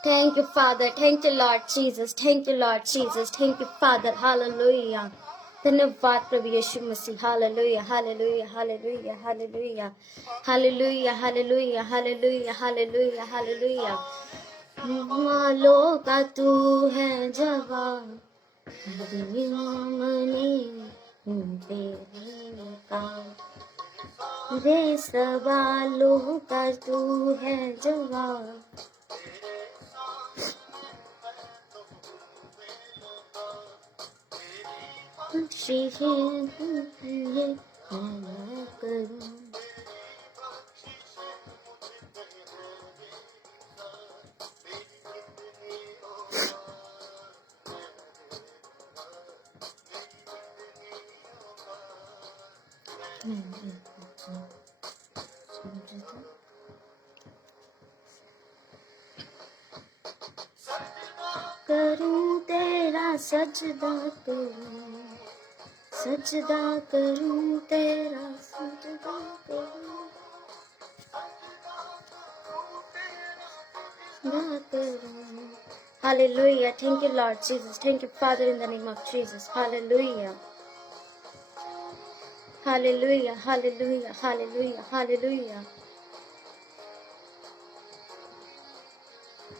Thank you, Father. Thank you, Lord Jesus. Thank you, Lord Jesus. Thank you, Father. Hallelujah. धन्यवाद प्रभु Yeshu Masih hallelujah hallelujah hallelujah hallelujah hallelujah hallelujah hallelujah hallelujah hallelujah मालो का तू है जवान मने तेरे का रे सवालों का तू है जवान खुशी है ये मैं करूं करूं तेरा सजदा करूं सजदा करूं तेरा सजदा करूं Hallelujah. Thank you, Lord Jesus. Thank you, Father, in the name of Jesus. Hallelujah. Hallelujah. Hallelujah. Hallelujah. Hallelujah.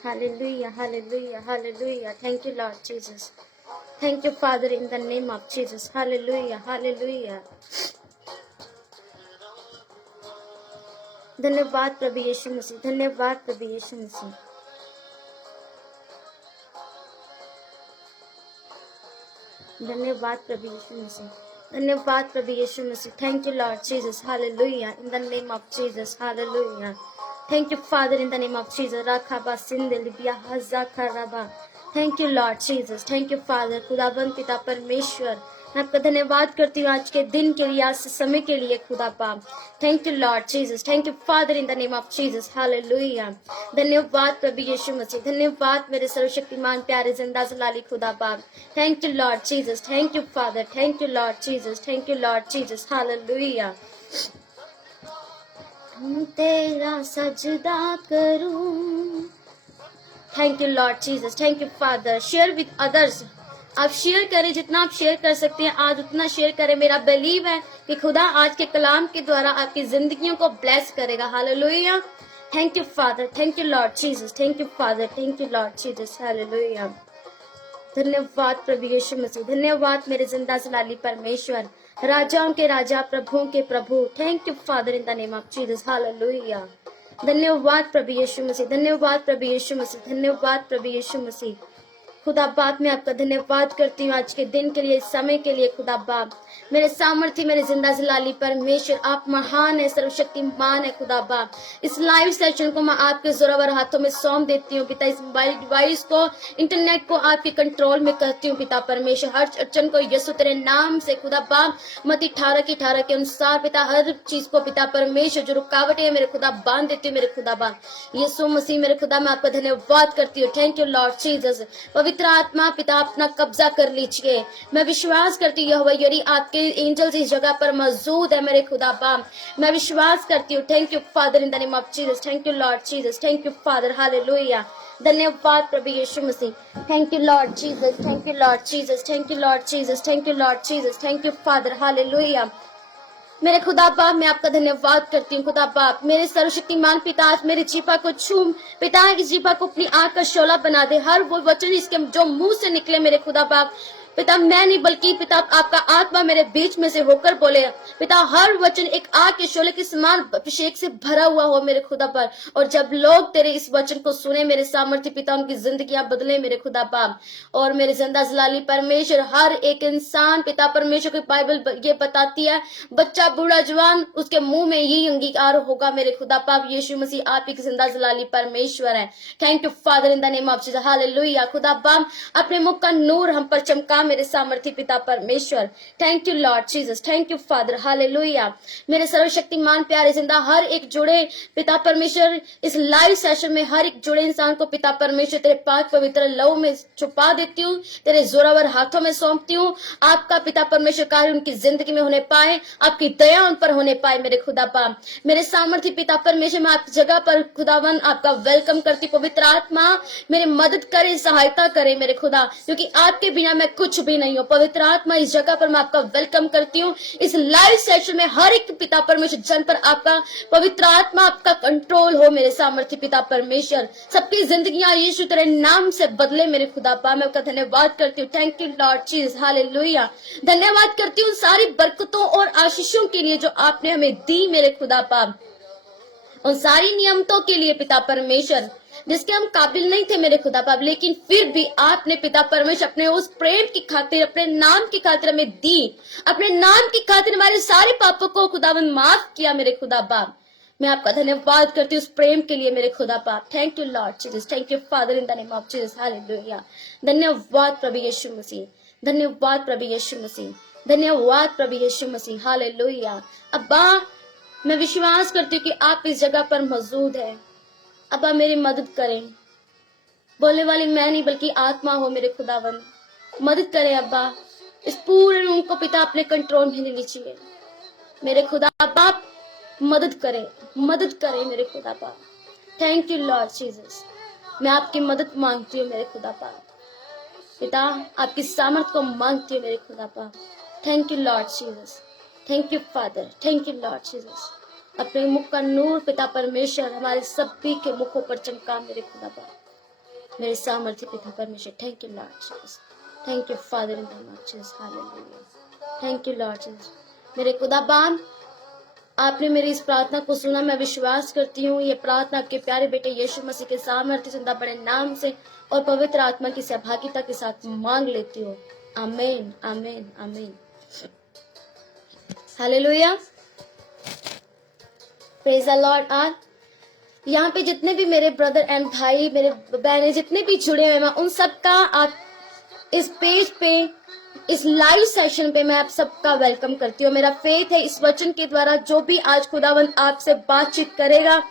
Hallelujah. Hallelujah. Hallelujah. Thank you, Lord Jesus. Thank you, Father, in the name of Jesus. Hallelujah. Hallelujah. धन्यवाद प्रभु यीशु मसीह धन्यवाद प्रभु यीशु मसीह धन्यवाद प्रभु यीशु मसीह धन्यवाद प्रभु यीशु मसीह Thank you, Lord Jesus. Hallelujah. In the name of Jesus. Hallelujah. Thank you, Father, in the name of Jesus. Rakaba Sindelibia Hazakaraba. Thank you, Lord Jesus. Thank you, Father. खुदाबंद पिता परमेश्वर मैं आपका धन्यवाद करती हूँ आज के दिन के लिए आज से समय के लिए खुदा पाप thank you lord Jesus thank you father in the name of Jesus hallelujah धन्यवाद प्रभु यीशु मसीह धन्यवाद मेरे सर्वशक्तिमान प्यारे जिंदा जलाली खुदा पाप thank you lord Jesus thank you father thank you lord Jesus thank you lord Jesus hallelujah तेरा सजदा करूं thank you lord Jesus thank you father share with others आप शेयर करें जितना आप शेयर कर सकते हैं आज उतना शेयर करें मेरा बिलीव है कि खुदा आज के कलाम के द्वारा आपकी जिंदगियों को ब्लेस करेगा hallelujah thank you father thank you lord Jesus thank you father thank you lord Jesus hallelujah धन्यवाद प्रभु यीशु मसीह धन्यवाद मेरे जिंदा जलाली परमेश्वर राजाओं के राजा प्रभुओं के प्रभु thank you father in the name of Jesus hallelujah धन्यवाद प्रभु यीशु मसीह धन्यवाद प्रभु यीशु मसीह धन्यवाद प्रभु यीशु मसीह खुदा बाप मैं आपका धन्यवाद करती हूँ आज के दिन के लिए इस समय के लिए खुदा बाप मेरे सामर्थ्य मेरे जिंदा जलाली परमेश्वर आप महान है सर्वशक्तिमान है खुदा बाप इस लाइव सेशन को मैं आपके जोरावर हाथों में सौंप देती हूँ पिता इस मोबाइल डिवाइस को इंटरनेट को आपके कंट्रोल में करती हूँ पिता परमेश्वर हर अड़चन को यीशु तेरे नाम से खुदा बाप मत्ती 18 के अनुसार पिता हर चीज को पिता परमेश्वर जो रुकावटें है मेरे खुदा बांध देती हूँ मेरे खुदा बाप यीशु मसीह मेरे खुदा मैं आपका धन्यवाद करती हूँ थैंक यू लॉर्ड जीसस पवित्र आत्मा पिता अपना कब्जा कर लीजिए मैं विश्वास करती हूँ यदि आपके एंजल्स इस जगह पर मौजूद है मेरे खुदा बाप मैं विश्वास करती हूँ thank you father in the name of Jesus thank you lord Jesus thank you father hallelujah धन्यवाद प्रभु Yeshu Masih thank you lord Jesus thank you lord Jesus thank you lord Jesus thank you lord Jesus thank you father hallelujah मेरे खुदा बाप मैं आपका धन्यवाद करती हूँ खुदा बाप मेरे सर्वशक्तिमान पिता आज मेरे जीपा को छूम पिता इस जीपा को अपनी आंख का शोला बना दे हर वो वचन इसके जो मुंह से निकले मेरे खुदा बाप पिता मैं नहीं बल्कि पिता आपका आत्मा मेरे बीच में से होकर बोले पिता हर वचन एक आग के शोले के समान अभिषेक से भरा हुआ हो मेरे खुदा पर और जब लोग तेरे इस वचन को सुने मेरे सामर्थ्य पिता उनकी जिंदगियां बदले मेरे खुदा बाप और मेरे जिंदा जलाली परमेश्वर हर एक इंसान पिता परमेश्वर की बाइबल ये बताती है बच्चा बूढ़ा जवान उसके मुंह में यही अंगीकार होगा मेरे खुदा बाप यीशु मसीह आप एक जिंदा जलाली परमेश्वर है thank you father in the name of Jesus hallelujah खुदा बाप अपने मुख का नूर हम पर चमका मेरे सामर्थी पिता परमेश्वर। Thank you lord Jesus, thank you father, hallelujah. मेरे सर्वशक्तिमान प्यारे जिंदा हर एक जुड़े पिता परमेश्वर, इस लाइव सेशन में हर एक जुड़े इंसान को पिता परमेश्वर तेरे पाक पवित्र लहू में छुपा देती हूँ, तेरे जोरावर हाथों में सौंपती हूँ। आपका पिता परमेश्वर कार्य उनकी जिंदगी में होने पाए, आपकी दया उन पर होने पाए मेरे खुदा पाक। मेरे सामर्थी पिता परमेश्वर, मैं आपकी जगह पर खुदावन आपका वेलकम करती। पवित्र आत्मा मेरे मदद करे, सहायता करे मेरे खुदा, क्योंकि आपके बिना मैं कुछ भी नहीं हूँ। पवित्र आत्मा इस जगह पर मैं आपका वेलकम करती हूँ। इस लाइव सेशन में हर एक पिता परमेश्वर जन पर आपका पवित्र आत्मा आपका कंट्रोल हो मेरे सामर्थी पिता परमेश्वर। सबकी जिंदगियां यीशु तेरे नाम से बदले मेरे खुदा पाक। मैं आपका धन्यवाद करती हूँ। Thank you lord Jesus, hallelujah. धन्यवाद करती हूँ सारी बरकतों और आशीषों के लिए जो आपने हमें दी मेरे खुदा पाक, उन सारी नियमतों के लिए पिता परमेश्वर जिसके हम काबिल नहीं थे मेरे खुदा पाप, लेकिन फिर भी आपने पिता परमेश्वर अपने उस प्रेम की खातिर, अपने नाम की खातिर हमें दी। अपने नाम की खातिर हमारे सारे पापों को खुदावन माफ किया मेरे खुदा पाप। मैं आपका धन्यवाद करती हूँ उस प्रेम के लिए मेरे खुदा पाप। Thank you lord Jesus, thank you father in the name of Jesus, hallelujah. धन्यवाद प्रभु यीशु मसीह, धन्यवाद प्रभु यीशु मसीह, धन्यवाद प्रभु यीशु मसीह, हालेलुया। अब्बा मैं विश्वास करती हूँ कि आप इस जगह पर मौजूद है। अब्बा मेरी मदद करें, बोलने वाली मैं नहीं बल्कि आत्मा हो मेरे खुदावन, मदद करें अब्बा। इस पूरे रूम को पिता अपने कंट्रोल में ले लीजिए मेरे खुदा बाप, मदद करें, मदद करें मेरे खुदा बाप। थैंक यू लॉर्ड जीसस, मैं आपकी मदद मांगती हूँ मेरे खुदा बाप। पिता आपकी सामर्थ को मांगती हूँ मेरे खुदा बाप। Thank you lord Jesus, thank you father, thank you lord Jesus. अपने मुख का नूर पिता परमेश्वर हमारे सभी के मुखों पर चमका मेरे खुदा पाक, मेरे सामर्थ्य पिता परमेश्वर। Thank you lord Jesus, thank you father in the name of Jesus, hallelujah. Thank you lord Jesus. मेरे खुदा पाक, आपने मेरी इस प्रार्थना को सुना। मैं विश्वास करती हूँ ये प्रार्थना आपके प्यारे बेटे यीशु मसीह के सामर्थ्य जिंदा बड़े नाम से और पवित्र आत्मा की सहभागिता के साथ मांग लेती हूँ। आमीन, आमीन, आमीन, हालेलुया। Praise the Lord. आज यहाँ पे जितने भी मेरे ब्रदर एंड भाई, मेरे बहनें जितने भी जुड़े हुए हैं, उन सबका आज इस पेज पे, इस लाइव सेशन पे मैं आप सबका वेलकम करती हूँ। मेरा फेथ है इस वचन के द्वारा जो भी आज खुदावंद आपसे बातचीत करेगा,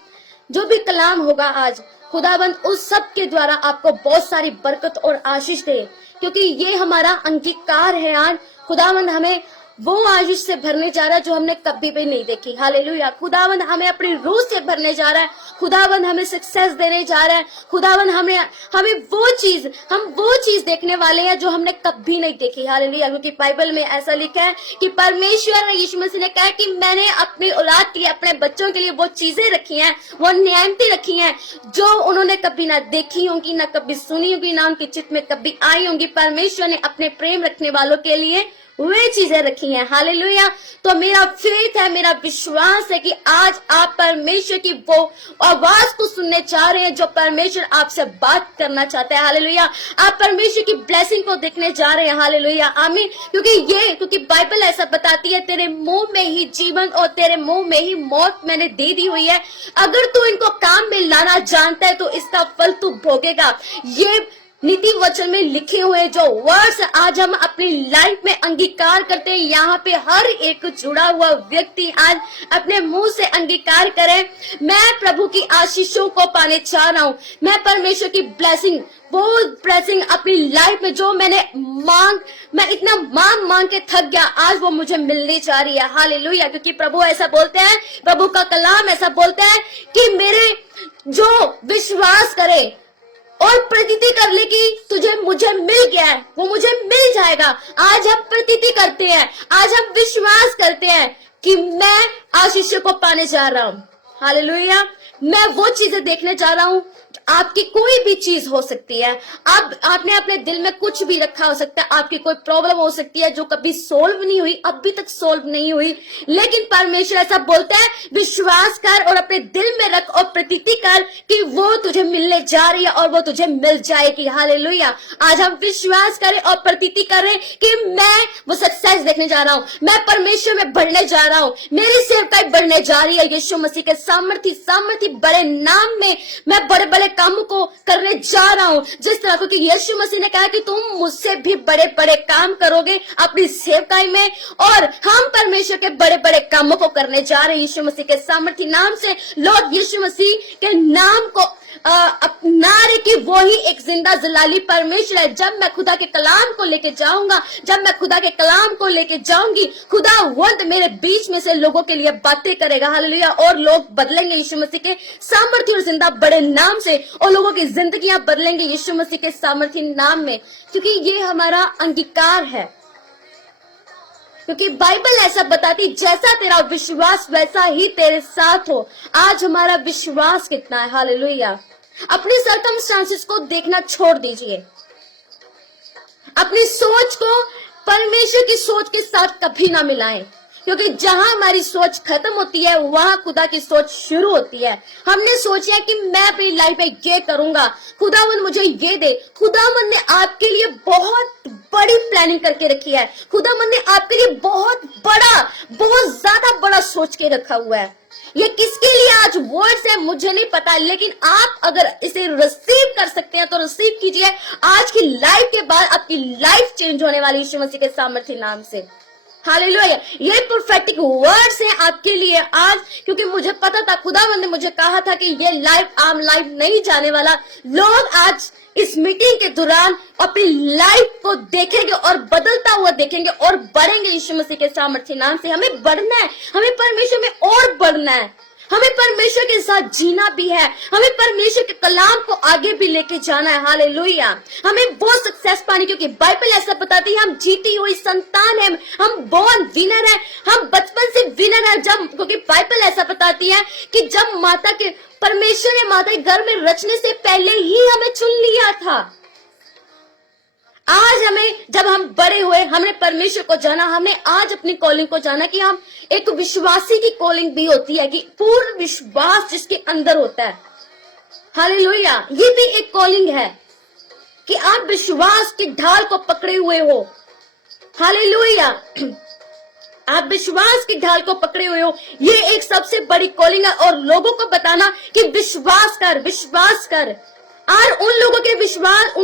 जो भी कलाम होगा आज, खुदावंद उस सब के द्वारा आपको बहुत सारी बरकत और आशीष दे, क्योंकि ये हमारा अंगीकार है। आज खुदावंद हमें वो आशीष से भरने जा रहा है जो हमने कभी भी नहीं देखी। हालेलुया। खुदावंद हमें अपनी रूह से भरने जा रहा है। खुदावंद हमें सक्सेस देने जा रहा है। खुदावंद हमें वो चीज देखने वाले हैं जो हमने कभी नहीं देखी। हालेलुया। क्योंकि बाइबल में ऐसा लिखा है कि परमेश्वर यीशु मसीह ने कहा कि मैंने अपनी औलाद के लिए, अपने बच्चों के लिए वो चीजें रखी हैं, वो नियमतें रखी हैं जो उन्होंने कभी ना देखी होंगी, ना कभी सुनी होगी, ना उनके चित्त में कभी आई होंगी। परमेश्वर ने अपने प्रेम रखने वालों के लिए वे चीजें रखी हैं। हालेलुया। तो मेरा फेथ है, मेरा विश्वास है कि आज आप परमेश्वर की वो आवाज को सुनने जा रहे हैं जो परमेश्वर आपसे बात करना चाहता है। हालेलुया। आप परमेश्वर की ब्लेसिंग को देखने जा रहे हैं। हालेलुया, आमीन। क्योंकि बाइबल ऐसा बताती है, तेरे मुंह में ही जीवन और तेरे मुंह में ही मौत मैंने दे दी हुई है। अगर तू इनको काम में लाना जानता है तो इसका फल तू भोगेगा। ये नीति वचन में लिखे हुए जो वर्ड्स आज हम अपनी लाइफ में अंगीकार करते हैं, यहाँ पे हर एक जुड़ा हुआ व्यक्ति आज अपने मुंह से अंगीकार करे, मैं प्रभु की आशीषों को पाने चाह रहा हूँ। मैं परमेश्वर की ब्लेसिंग, वो ब्लेसिंग अपनी लाइफ में जो मैं इतना मांग के थक गया, आज वो मुझे मिलने जा रही है। हालेलुया। क्योंकि प्रभु ऐसा बोलते हैं, प्रभु का कलाम ऐसा बोलता है कि मेरे जो विश्वास करे और प्रतीति कर ले कि मुझे मिल गया है, वो मुझे मिल जाएगा। आज हम प्रतीति करते हैं, आज हम विश्वास करते हैं कि मैं आशीष को पाने जा रहा हूँ। हालेलुया। मैं वो चीजें देखने जा रहा हूँ। आपकी कोई भी चीज हो सकती है, आपने अपने दिल में कुछ भी रखा हो सकता है, आपकी कोई प्रॉब्लम हो सकती है जो कभी सोल्व नहीं हुई, अभी तक सोल्व नहीं हुई, लेकिन परमेश्वर ऐसा बोलता है, विश्वास कर और अपने दिल में रख और प्रतीति कर कि वो तुझे मिलने जा रही है और वो तुझे मिल जाएगी। हालेलुया। आज हम विश्वास करें और प्रतीति करें कि मैं वो सक्सेस देखने जा रहा हूँ, मैं परमेश्वर में बढ़ने जा रहा हूँ, मेरी सेवकाई बढ़ने जा रही है यीशु मसीह के सामर्थी बड़े नाम में मैं बड़े बड़े कामों को करने जा रहा हूँ। जिस तरह क्योंकि यीशु मसीह ने कहा कि तुम मुझसे भी बड़े बड़े काम करोगे अपनी सेवकाई में, और हम परमेश्वर के बड़े बड़े कामों को करने जा रहे हैं यीशु मसीह के सामर्थी नाम से। लॉर्ड यीशु मसीह के नाम को अपना रहे कि वो ही एक जिंदा जलाली परमेश्वर है। जब मैं खुदा के कलाम को लेके जाऊंगा, जब मैं खुदा के कलाम को लेके जाऊंगी, खुदा वंद मेरे बीच में से लोगों के लिए बातें करेगा, हालेलुया, और लोग बदलेंगे यीशु मसीह के सामर्थी और जिंदा बड़े नाम से, और लोगों की जिंदगियां बदलेंगे यीशु मसीह के सामर्थी नाम में, क्योंकि ये हमारा अंगीकार है। क्योंकि बाइबल ऐसा बताती, जैसा तेरा विश्वास वैसा ही तेरे साथ हो। आज हमारा विश्वास कितना है, हालेलुया। अपनी सर्कमस्टांसेस को देखना छोड़ दीजिए, अपनी सोच को परमेश्वर की सोच के साथ कभी ना मिलाएं, क्योंकि जहां हमारी सोच खत्म होती है वहां खुदा की सोच शुरू होती है। हमने सोचा कि मैं अपनी लाइफ में ये करूंगा, खुदावंद मुझे ये दे। खुदावंद ने आपके लिए बहुत बड़ी प्लानिंग करके रखी है। खुदावंद ने आपके लिए बहुत ज्यादा बड़ा सोच के रखा हुआ है। ये किसके लिए आज वर्ड्स है मुझे नहीं पता, लेकिन आप अगर इसे रिसीव कर सकते हैं तो रिसीव कीजिए। आज की लाइफ के बाद आपकी लाइफ चेंज होने वाली यीशु मसीह के सामर्थ्य नाम से, हालेलुया। ये प्रोफेटिक वर्ड्स हैं आपके लिए आज, क्योंकि मुझे पता था, खुदावंद ने मुझे कहा था कि ये लाइफ आम लाइफ नहीं जाने वाला। लोग आज इस मीटिंग के दौरान अपनी लाइफ को देखेंगे और बदलता हुआ देखेंगे और बढ़ेंगे यीशु मसीह के सामर्थ्य नाम से। हमें बढ़ना है, हमें परमेश्वर में और बढ़ना है, हमें परमेश्वर के साथ जीना भी है, हमें परमेश्वर के कलाम को आगे भी लेके जाना है, हालेलुया। हमें वो सक्सेस पानी, क्योंकि बाइबल ऐसा बताती है हम जीती हुई संतान है, हम बोर्न विनर है, हम बचपन से विनर है। जब क्योंकि बाइबल ऐसा बताती है कि जब परमेश्वर ने माता के गर्भ में रचने से पहले ही हमें चुन लिया था। आज जब हम बड़े हुए, हमने परमेश्वर को जाना, हमने आज अपनी कॉलिंग को जाना कि हम एक विश्वासी की कॉलिंग भी होती है, कि पूर्ण विश्वास जिसके अंदर होता है, हालेलुया। ये भी एक कॉलिंग है कि आप विश्वास की ढाल को पकड़े हुए हो, हालेलुया। आप विश्वास की ढाल को पकड़े हुए हो, ये एक सबसे बड़ी कॉलिंग है। और लोगों को बताना कि विश्वास कर। और उन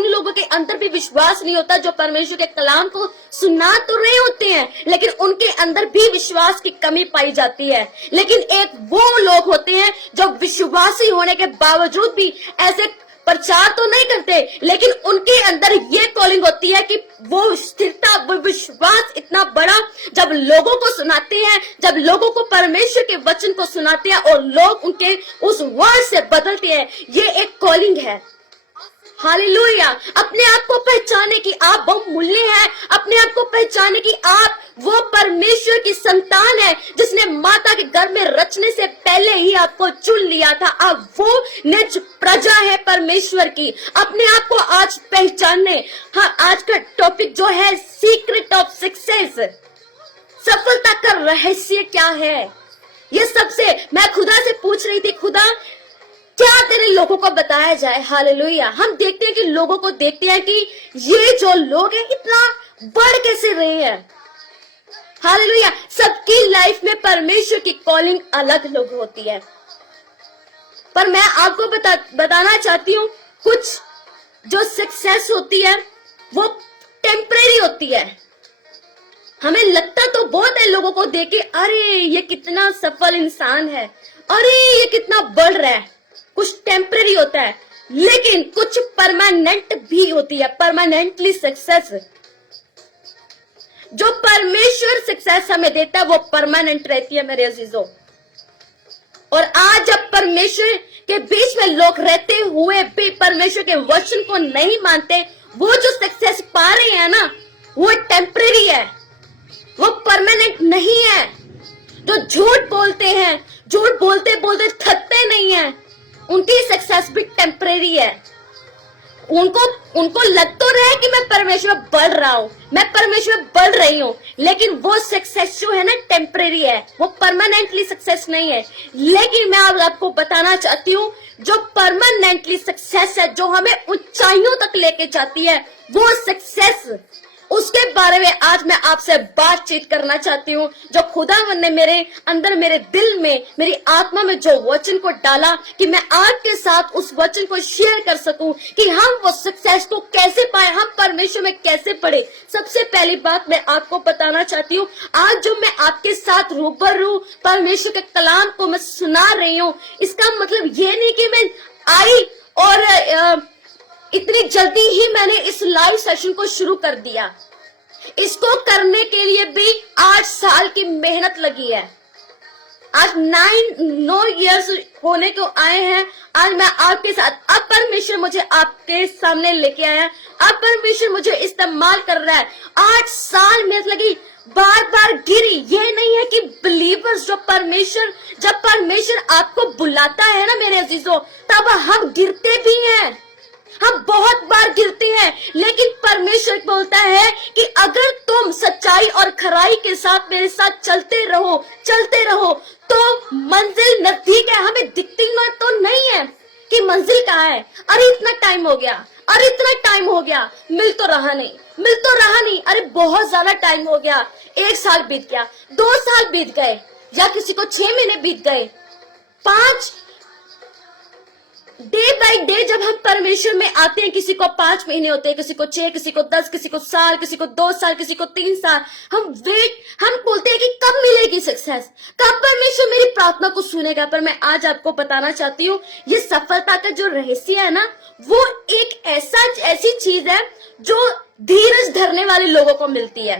लोगों के अंदर भी विश्वास नहीं होता जो परमेश्वर के कलाम को सुना तो रहे होते हैं, लेकिन उनके अंदर भी विश्वास की कमी पाई जाती है। लेकिन एक वो लोग होते हैं जो विश्वासी होने के बावजूद भी ऐसे प्रचार तो नहीं करते, लेकिन उनके अंदर ये कॉलिंग होती है कि वो स्थिरता, वो विश्वास इतना बड़ा, जब लोगों को सुनाते हैं, जब लोगों को परमेश्वर के वचन को सुनाते हैं और लोग उनके उस वर्ड से बदलते हैं, ये एक कॉलिंग है, हालेलुया। अपने आप को पहचाने कि आप बहुमूल्य हैं, अपने आप को पहचाने कि आप वो परमेश्वर की संतान है जिसने माता के गर्भ में रचने से पहले ही आपको चुन लिया था। आप वो निज प्रजा है परमेश्वर की। अपने आप को आज पहचानने, हाँ, आज का टॉपिक जो है सीक्रेट ऑफ सक्सेस, सफलता का रहस्य क्या है। ये सबसे मैं खुदा से पूछ रही थी, खुदा क्या तेरे लोगों को बताया जाए, हालेलुया। हम देखते हैं कि लोगों को देखते हैं कि ये जो लोग हैं इतना बढ़ कैसे रहे हैं, हालेलुया। सबकी लाइफ में परमेश्वर की कॉलिंग अलग अलग होती है, पर मैं आपको बताना चाहती हूँ, कुछ जो सक्सेस होती है वो टेम्परेरी होती है। हमें लगता तो बहुत है लोगों को देख के, अरे ये कितना सफल इंसान है, अरे ये कितना बढ़ रहा है। कुछ टेम्परेरी होता है, लेकिन कुछ परमानेंट भी होती है, परमानेंटली सक्सेस। जो परमेश्वर सक्सेस हमें देता है वो परमानेंट रहती है मेरे अजीजों। और आज जब परमेश्वर के बीच में लोग रहते हुए भी परमेश्वर के वचन को नहीं मानते, वो जो सक्सेस पा रहे हैं ना, वो टेम्परेरी है, वो परमानेंट नहीं है। जो झूठ बोलते हैं, झूठ बोलते बोलते थकते नहीं है, उनकी सक्सेस भी टेम्परेरी है। उनको लग तो रहे कि मैं परमेश्वर बढ़ रहा हूँ, मैं परमेश्वर बढ़ रही हूँ, लेकिन वो सक्सेस जो है ना टेम्परेरी है, वो परमानेंटली सक्सेस नहीं है। लेकिन मैं आपको बताना चाहती हूँ, जो परमानेंटली सक्सेस है, जो हमें ऊंचाइयों तक लेके जाती है, वो सक्सेस उसके बारे में आज मैं आपसे बातचीत करना चाहती हूँ। जो खुदावंद ने मेरे अंदर, मेरे दिल में, मेरी आत्मा में जो वचन को डाला कि मैं आपके साथ उस वचन को शेयर कर सकूं कि हम वो सक्सेस को कैसे पाए, हम परमेश्वर में कैसे पढ़े। सबसे पहली बात मैं आपको बताना चाहती हूँ, आज जो मैं आपके साथ रूबरू परमेश्वर के कलाम को मैं सुना रही हूँ, इसका मतलब ये नहीं कि मैं आई और इतनी जल्दी ही मैंने इस लाइव सेशन को शुरू कर दिया। इसको करने के लिए भी 8 साल की मेहनत लगी है। आज 9 इयर्स होने को आए हैं। आज मैं आपके साथ, अब परमेश्वर मुझे आपके सामने लेके आया, अब परमेश्वर मुझे इस्तेमाल कर रहा है। 8 साल मेहनत लगी, बार बार गिरी। ये नहीं है कि बिलीवर्स, जब परमेश्वर आपको बुलाता है ना मेरे अजीजों, तब हम गिरते भी हैं, हम बहुत बार गिरते हैं, लेकिन परमेश्वर बोलता है कि अगर तुम सच्चाई और खराई के साथ मेरे साथ चलते रहो तो मंजिल नजदीक है। हमें दिखती तो नहीं है कि मंजिल कहाँ है। अरे इतना टाइम हो गया, मिल तो रहा नहीं। अरे बहुत ज्यादा टाइम हो गया, 1 साल बीत गया, 2 साल बीत गए, या किसी को 6 महीने बीत गए, 5। डे बाय डे जब हम परमेश्वर में आते हैं, किसी को 5 महीने होते हैं, किसी को 6, किसी को 10, किसी को साल, किसी को 2 साल, किसी को 3 साल। हम बोलते हैं कि कब मिलेगी सक्सेस, कब परमेश्वर मेरी प्रार्थना को सुनेगा। पर मैं आज आपको बताना चाहती हूँ, ये सफलता का जो रहस्य है ना, वो एक ऐसी चीज है जो धीरज धरने वाले लोगों को मिलती है।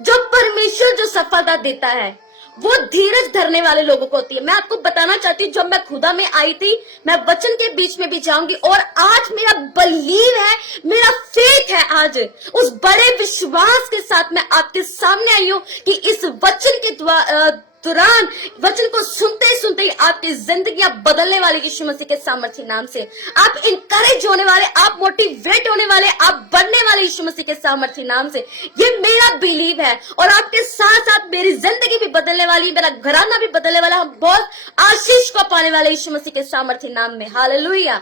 जो परमेश्वर जो सफलता देता है वो धीरज धरने वाले लोगों को होती है। मैं आपको बताना चाहती हूँ, जब मैं खुदा में आई थी, मैं वचन के बीच में भी जाऊंगी, और आज मेरा बिलीव है, मेरा फेथ है, आज उस बड़े विश्वास के साथ मैं आपके सामने आई हूँ कि इस वचन के दौरान, वचन को सुनते ही आपकी जिंदगियां बदलने वाली यीशु मसीह के सामर्थ्य नाम से। आप इंकरेज होने वाले, आप मोटिवेट होने वाले, आप बढ़ने वाले यीशु मसीह के सामर्थ्य नाम से। ये मेरा बिलीव है, और आपके साथ साथ मेरी जिंदगी भी बदलने वाली, मेरा घराना भी बदलने वाला, हम बहुत आशीष को पाने वाले यीशु मसीह के सामर्थ्य नाम में। हालेलुया।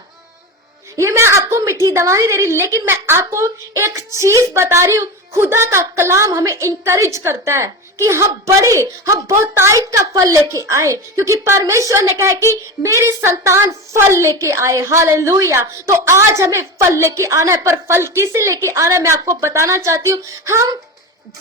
ये मैं आपको मीठी दवा नहीं दे रही, लेकिन मैं आपको एक चीज बता रही हूँ। खुदा का कलाम हमें इंकरेज करता है कि हम बढ़े, हम बहुतायत का फल लेके आए, क्योंकि परमेश्वर ने कहा कि मेरी संतान फल लेके आए। हालेलुया। तो आज हमें फल लेके आना है, पर फल किसे लेके आना है मैं आपको बताना चाहती हूँ। हम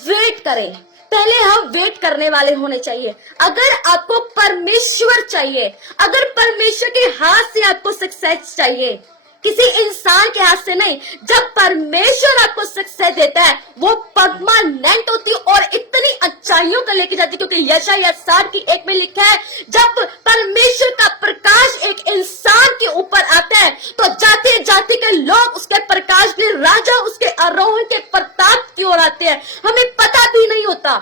वेट करें, पहले हम वेट करने वाले होने चाहिए। अगर आपको परमेश्वर चाहिए, अगर परमेश्वर के हाथ से आपको सक्सेस चाहिए, किसी इंसान के हाथ से नहीं, जब परमेश्वर आपको सक्सेस देता है वो परमानेंट होती है और इतनी अच्छाइयों का लेके जाती है। क्योंकि यशायाह 60:1 में लिखा है, जब परमेश्वर का प्रकाश एक इंसान के ऊपर आता है तो जाते जाते के लोग उसके प्रकाश के राजा, उसके आरोहण के प्रताप की ओर आते हैं। हमें पता भी नहीं होता,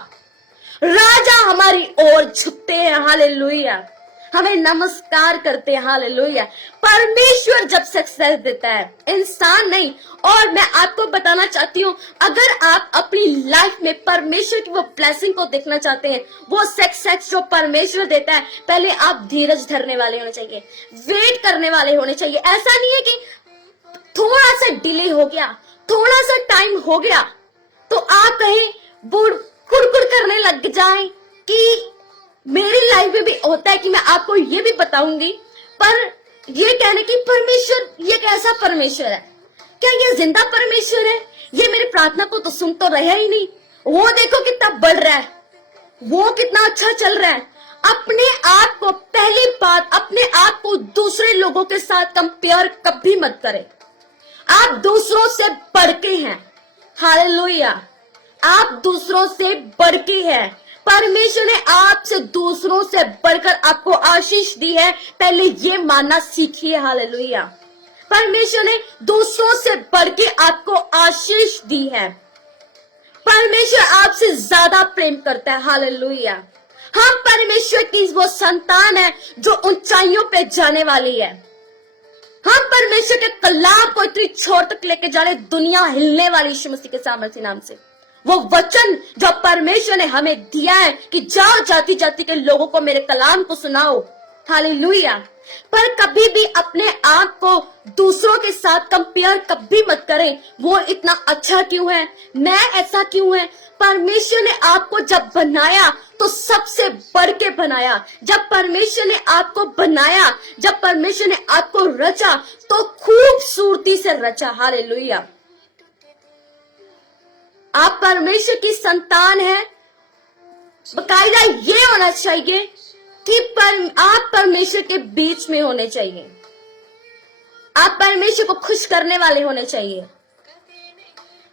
राजा हमारी ओर झुकते हैं। हालेलुया। हमें नमस्कार करते हैं। हालेलुया। परमेश्वर जब सक्सेस देता है, इंसान नहीं। और मैं आपको बताना चाहती हूँ, अगर आप अपनी लाइफ में परमेश्वर की वो ब्लेसिंग को देखना चाहते हैं, वो सक्सेस जो परमेश्वर देता है, पहले आप धीरज धरने वाले होने चाहिए, वेट करने वाले होने चाहिए। ऐसा नहीं है कि थोड़ा सा डिले हो गया, थोड़ा सा टाइम हो गया तो आप कहीं कुड़कुड़ करने लग जाएं। कि मेरी लाइफ में भी होता है कि मैं आपको ये भी बताऊंगी, पर ये कहने की परमेश्वर ये कैसा परमेश्वर है, क्या ये जिंदा परमेश्वर है? ये मेरी प्रार्थना को तो सुन तो रहा ही नहीं, वो देखो कितना बढ़ रहा है, वो कितना अच्छा चल रहा है। अपने आप को, पहली बात, अपने आप को दूसरे लोगों के साथ कंपेयर कभी मत करें। आप दूसरों से बढ़ के हैं। हालेलुया। आप दूसरों से बढ़ के हैं। परमेश्वर ने आपसे दूसरों से बढ़कर आपको आशीष दी है, पहले ये मानना सीखिए। हालेलुया। परमेश्वर ने दूसरों से बढ़ के आपको आशीष दी है। परमेश्वर आपसे ज्यादा प्रेम करता है। हालेलुया। हम परमेश्वर की वो संतान है जो ऊंचाइयों पे जाने वाली है। हम परमेश्वर के कलाम को इतनी छोर तक लेके जा रहे, दुनिया हिलने वाली यीशु मसीह के सामर्थ्य नाम से। वो वचन जो परमेश्वर ने हमें दिया है कि जाओ जाति जाति के लोगों को मेरे कलाम को सुनाओ, हालेलुया। पर कभी भी अपने आप को दूसरों के साथ कंपेयर कभी मत करें। वो इतना अच्छा क्यों है, मैं ऐसा क्यों है। परमेश्वर ने आपको जब बनाया तो सबसे बढ़ के बनाया। जब परमेश्वर ने आपको बनाया, जब परमेश्वर ने आपको रचा तो खूबसूरती से रचा। हालेलुया। आप परमेश्वर की संतान हैं। बकायदा ये होना चाहिए कि आप परमेश्वर के बीच में होने चाहिए। आप परमेश्वर को खुश करने वाले होने चाहिए।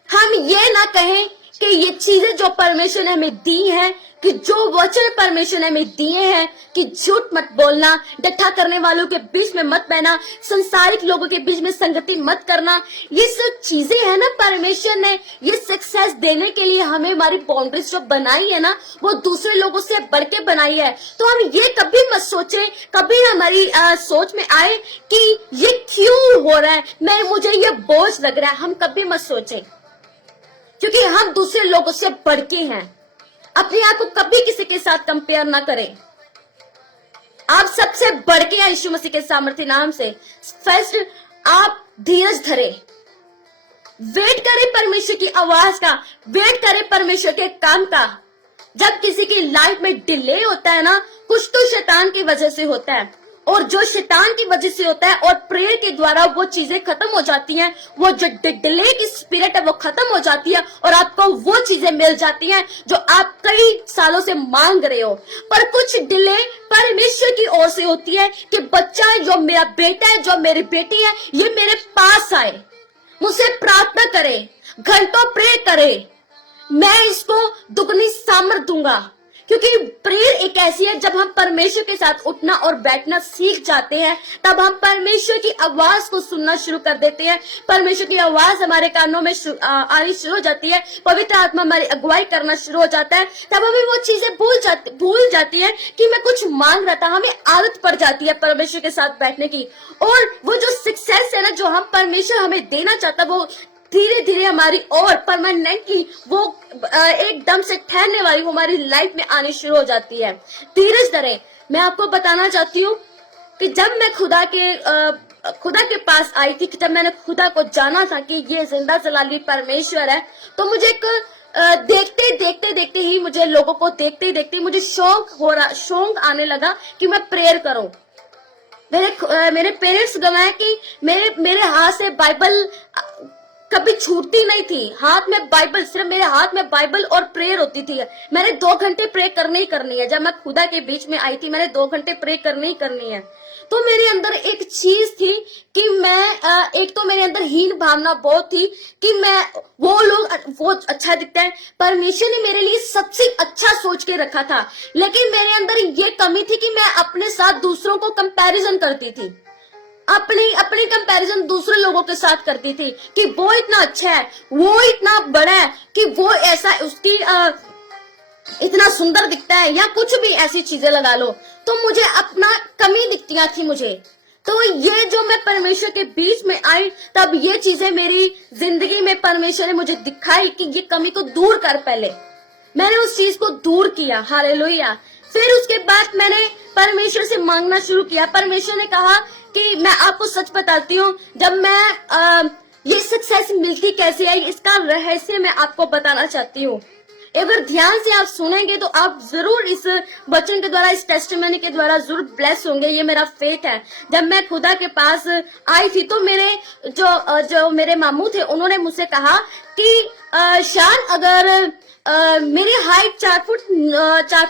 हम ये ना कहें कि ये चीजें जो परमेश्वर ने हमें दी हैं, कि जो वचन परमेश्वर ने हमें दिए हैं, कि झूठ मत बोलना, डठा करने वालों के बीच में मत बहना, संसारिक लोगों के बीच में संगति मत करना, ये सब चीजें हैं ना। परमेश्वर ने ये सक्सेस देने के लिए हमें हमारी बाउंड्रीज जो बनाई है ना, वो दूसरे लोगों से बढ़ के बनाई है। तो हम ये कभी मत सोचे, कभी हमारी सोच में आए कि ये क्यों हो रहा है, मुझे ये बोझ लग रहा है। हम कभी मत सोचे, क्योंकि हम दूसरे लोगों से बढ़ के हैं। अपने आप को कभी किसी के साथ कंपेयर ना करें। आप सबसे बढ़ के हैं यीशु मसीह के सामर्थ्य नाम से। फर्स्ट, आप धीरज धरे, वेट करें परमेश्वर की आवाज का, वेट करें परमेश्वर के काम का। जब किसी की लाइफ में डिले होता है ना, कुछ तो शैतान की वजह से होता है, और जो शैतान की वजह से होता है और प्रेयर के द्वारा वो चीजें खत्म हो जाती हैं। वो जो डिले की स्पिरिट है वो खत्म हो जाती है और आपको वो चीजें मिल जाती हैं जो आप कई सालों से मांग रहे हो। पर कुछ डिले परमेश्वर की ओर से होती है कि बच्चा है, जो मेरा बेटा है, जो मेरी बेटी है, ये मेरे पास आए, मुझसे प्रार्थना करे, घंटों प्रे करे, मैं इसको दुगनी सामर्थ दूंगा। क्योंकि प्रेयर एक ऐसी है, जब हम परमेश्वर के साथ उठना और बैठना सीख जाते हैं, तब हम परमेश्वर की आवाज को सुनना शुरू कर देते हैं। परमेश्वर की आवाज हमारे कानों में आनी शुरू हो जाती है, पवित्र आत्मा हमारी अगुवाई करना शुरू हो जाता है। तब हमें वो चीजें भूल जाती है कि मैं कुछ मांग रहा था। हमें आदत पड़ जाती है परमेश्वर के साथ बैठने की, और वो जो सक्सेस है ना, जो हम परमेश्वर हमें देना चाहता है, वो धीरे धीरे हमारी और परमानेंटली वो एकदम से ठहरने वाली वो हमारी लाइफ में आनी शुरू हो जाती है। धीरज धरे। मैं आपको बताना चाहती हूँ कि जब मैं खुदा के पास आई थी, कि जब मैंने खुदा को जाना था कि ये जिंदा जलाली परमेश्वर है, तो मुझे एक देखते ही मुझे लोगों को देखते मुझे शौक आने लगा कि मैं प्रेयर करूं। मेरे पेरेंट्स गवाए कि मेरे हाथ से बाइबल कभी छूटती नहीं थी। हाथ में बाइबल, सिर्फ मेरे हाथ में बाइबल और प्रेयर होती थी। मैंने 2 घंटे प्रे करनी ही करनी है। जब मैं खुदा के बीच में आई थी, मैंने 2 घंटे प्रे करनी ही करनी है। तो मेरे अंदर एक चीज थी कि मैं एक तो मेरे अंदर हीन भावना बहुत थी कि मैं वो अच्छा दिखता है, परमेश्वर ने मेरे लिए सबसे अच्छा सोच के रखा था, लेकिन मेरे अंदर ये कमी थी कि मैं अपने साथ दूसरों को कंपैरिजन करती थी। अपनी कंपैरिजन दूसरे लोगों के साथ करती थी कि वो इतना अच्छा है, वो इतना बड़ा है, कि वो ऐसा उसकी इतना सुंदर दिखता है, या कुछ भी ऐसी चीजें लगा लो। तो मुझे अपना कमी दिखती थी मुझे। तो ये जो मैं परमेश्वर के बीच में आई, तब ये चीजें मेरी जिंदगी में परमेश्वर ने मुझे दिखाई कि ये कमी को दूर कर। पहले मैंने उस चीज को दूर किया। हालेलुया। फिर उसके बाद मैंने परमेश्वर से मांगना शुरू किया। परमेश्वर ने कहा कि मैं आपको सच बताती हूँ, जब मैं ये सक्सेस मिलती कैसे आई, इसका रहस्य मैं आपको बताना चाहती हूँ। अगर ध्यान से आप सुनेंगे तो आप जरूर इस वचन के द्वारा, इस टेस्टिमनी के द्वारा जरूर ब्लेस होंगे। ये मेरा फेथ है। जब मैं खुदा के पास आई थी, तो मेरे जो मेरे मामू थे, उन्होंने मुझसे कहा कि शान, अगर मेरी हाइट 4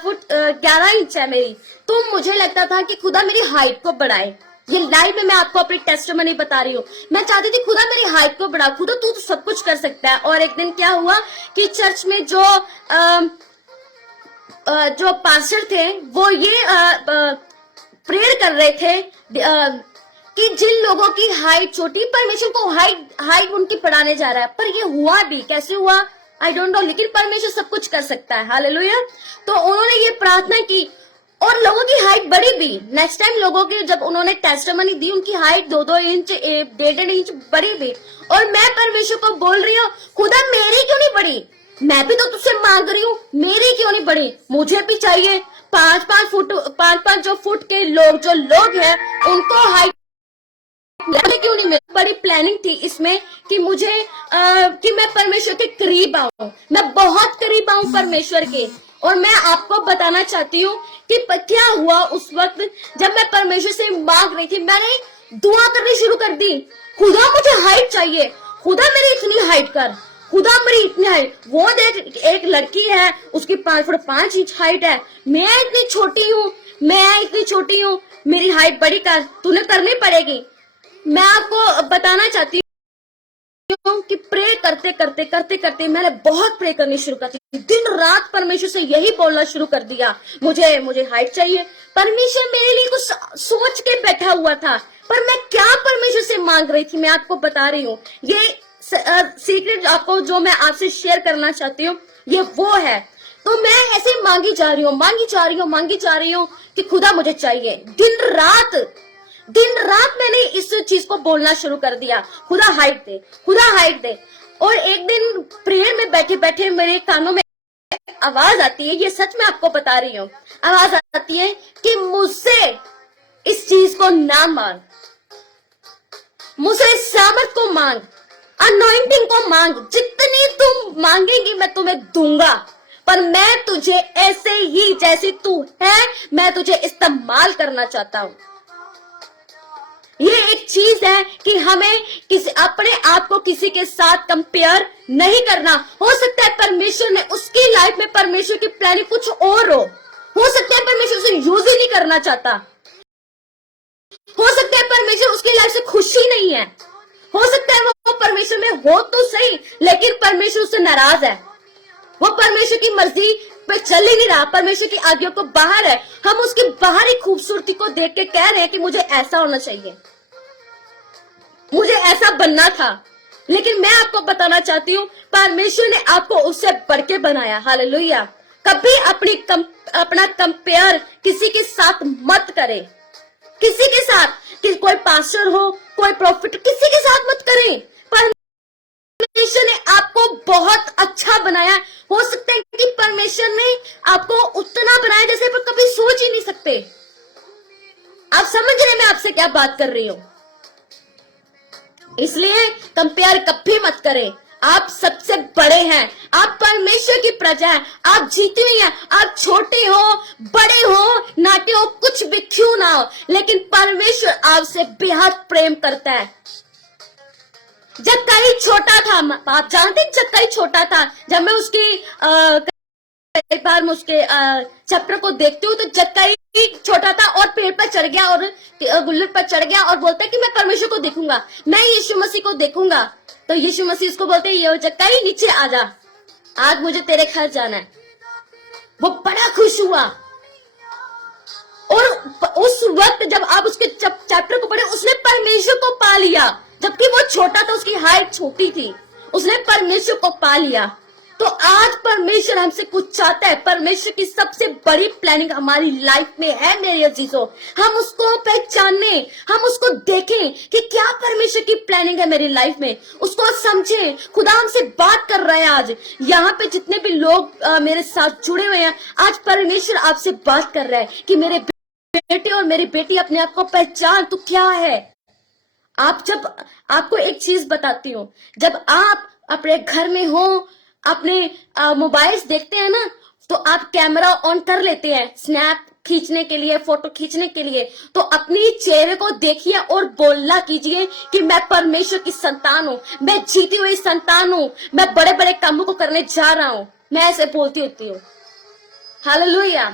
फुट 11 इंच है मेरी, तो मुझे लगता था कि खुदा मेरी हाइट को बढ़ाए। ये लाइव में मैं आपको अपनी टेस्टिमनी बता रही हूँ। मैं चाहती थी खुदा मेरी हाइट को बढ़ा, खुदा तू तो सब कुछ कर सकता है। और एक दिन क्या हुआ कि चर्च में जो पास्टर थे, वो ये प्रेयर कर रहे थे कि जिन लोगों की हाइट छोटी, परमेश्वर को हाइट उनकी बढ़ाने जा रहा है। पर ये हुआ भी, कैसे हुआ आई डोंट नो, लेकिन परमेश्वर सब कुछ कर सकता है। हालेलुया। तो उन्होंने ये प्रार्थना की और लोगों की हाइट बढ़ी भी। नेक्स्ट टाइम लोगों की जब उन्होंने टेस्टिमनी दी, उनकी हाइट 2-2 इंच 1.5 इंच बढ़ी भी। और मैं परमेश्वर को बोल रही हूँ, खुदा मेरी क्यों नहीं बढ़ी? मैं भी तो तुझसे मांग रही हूँ, मेरी क्यों नहीं बढ़ी? मुझे भी चाहिए। पांच पांच जो फुट के लोग हैं उनको हाइट क्यों नहीं मिली। बड़ी प्लानिंग थी इसमें कि मुझे कि मैं परमेश्वर के करीब आऊं, मैं बहुत करीब आऊं परमेश्वर के। और मैं आपको बताना चाहती हूँ कि क्या हुआ उस वक्त जब मैं परमेश्वर से मांग रही थी। मैंने दुआ करनी शुरू कर दी, खुदा मुझे हाइट चाहिए, खुदा मेरी इतनी हाइट कर, खुदा मेरी इतनी हाइट। वो देख एक लड़की है उसकी 5 फुट 5 इंच हाइट है, मैं इतनी छोटी हूँ, मेरी हाइट बड़ी कर, तूने करनी पड़ेगी। मैं आपको बताना चाहती हूँ कि प्रे करते मैंने बहुत प्रे करनी शुरू कर दी। दिन रात परमेश्वर से यही बोलना शुरू कर दिया, मुझे हाइट चाहिए। परमेश्वर मेरे लिए कुछ सोच के बैठा हुआ था, पर मैं क्या परमेश्वर से मांग रही थी मैं आपको बता रही हूँ। ये सीक्रेट आपको जो मैं आपसे शेयर करना चाहती हूँ ये वो है। तो मैं ऐसे मांगी जा रही हूँ कि खुदा मुझे चाहिए। दिन रात मैंने इस चीज को बोलना शुरू कर दिया, खुदा हाइट दे। और एक दिन प्रेयर में बैठे बैठे मेरे कानों में आवाज आती है, ये सच में आपको बता रही हूँ, आवाज आती है कि मुझसे इस चीज को ना मांग, मुझसे सामर्थ को मांग, अनॉइंटिंग को मांग, जितनी तुम मांगेंगी मैं तुम्हें दूंगा, पर मैं तुझे ऐसे ही जैसी तू है मैं तुझे इस्तेमाल करना चाहता हूँ। ये एक चीज है कि हमें अपने आप को किसी के साथ कंपेयर नहीं करना। हो सकता है परमेश्वर ने उसकी लाइफ में परमेश्वर की प्लानिंग कुछ और हो सकता है परमेश्वर उसे यूज ही नहीं करना चाहता, हो सकता है परमेश्वर उसकी लाइफ से खुशी नहीं है, हो सकता है वो परमेश्वर में हो तो सही लेकिन परमेश्वर उससे नाराज है, वो परमेश्वर की मर्जी पे चल ही नहीं रहा, परमेश्वर की आज्ञा को बाहर है। हम उसकी बाहरी खूबसूरती को देख के कह रहे हैं कि मुझे ऐसा होना चाहिए, मुझे ऐसा बनना था। लेकिन मैं आपको बताना चाहती हूँ परमेश्वर ने आपको उससे बढ़ के बनाया। हालेलुया। कभी अपना कंपेयर किसी के साथ मत करे, किसी के साथ, कि कोई पास्टर हो कोई प्रॉफिट, किसी के साथ मत करें। परमेश्वर ने आपको बहुत अच्छा बनाया। हो सकता है कि परमेश्वर ने आपको उतना बनाया जैसे आप कभी सोच ही नहीं सकते। आप समझ रहे हैं मैं आपसे क्या बात कर रही हूँ। इसलिए कंपेयर कभी मत करें। आप सबसे बड़े हैं, आप परमेश्वर की प्रजा हैं, आप जीती हुई हैं। आप छोटे हो बड़े हो नाटे हो कुछ भी क्यों ना हो, लेकिन परमेश्वर आपसे बेहद प्रेम करता है। जक्कई छोटा था, आप जानते हैं जक्कई छोटा था। जब मैं उसकी कई बार मैं उसके चैप्टर को देखती हूँ तो जक्कई छोटा था और पेड़ पर चढ़ गया और गुल्लक पर चढ़ गया और बोलता है कि मैं परमेश्वर को देखूंगा, मैं यीशु मसीह को देखूंगा। तो यीशु मसीह उसको बोलते हैं ये जक्कई नीचे आ जा, आज मुझे तेरे घर जाना है। वो बड़ा खुश हुआ और उस वक्त जब आप उसके चैप्टर को पढ़े उसने परमेश्वर को पा लिया। जबकि वो छोटा था, उसकी हाइट छोटी थी, उसने परमेश्वर को पा लिया। तो आज परमेश्वर हमसे कुछ चाहता है। परमेश्वर की सबसे बड़ी प्लानिंग हमारी लाइफ में है मेरे अजीजों। हम उसको पहचाने, हम उसको देखें कि क्या परमेश्वर की प्लानिंग है मेरी लाइफ में, उसको समझें। खुदा हमसे बात कर रहा है। आज यहाँ पे जितने भी लोग मेरे साथ जुड़े हुए हैं, आज परमेश्वर आपसे बात कर रहा है कि मेरे बेटे और मेरी बेटी अपने आप को पहचान, तो क्या है। आप जब आपको एक चीज बताती हूँ, जब आप अपने घर में हो, अपने मोबाइल्स देखते हैं ना, तो आप कैमरा ऑन कर लेते हैं स्नैप खींचने के लिए, फोटो खींचने के लिए। तो अपनी चेहरे को देखिए और बोलना कीजिए कि मैं परमेश्वर की संतान हूँ, मैं जीती हुई संतान हूँ, मैं बड़े बड़े कामों को करने जा रहा हूँ। मैं ऐसे बोलती होती हूँ। हालेलुया।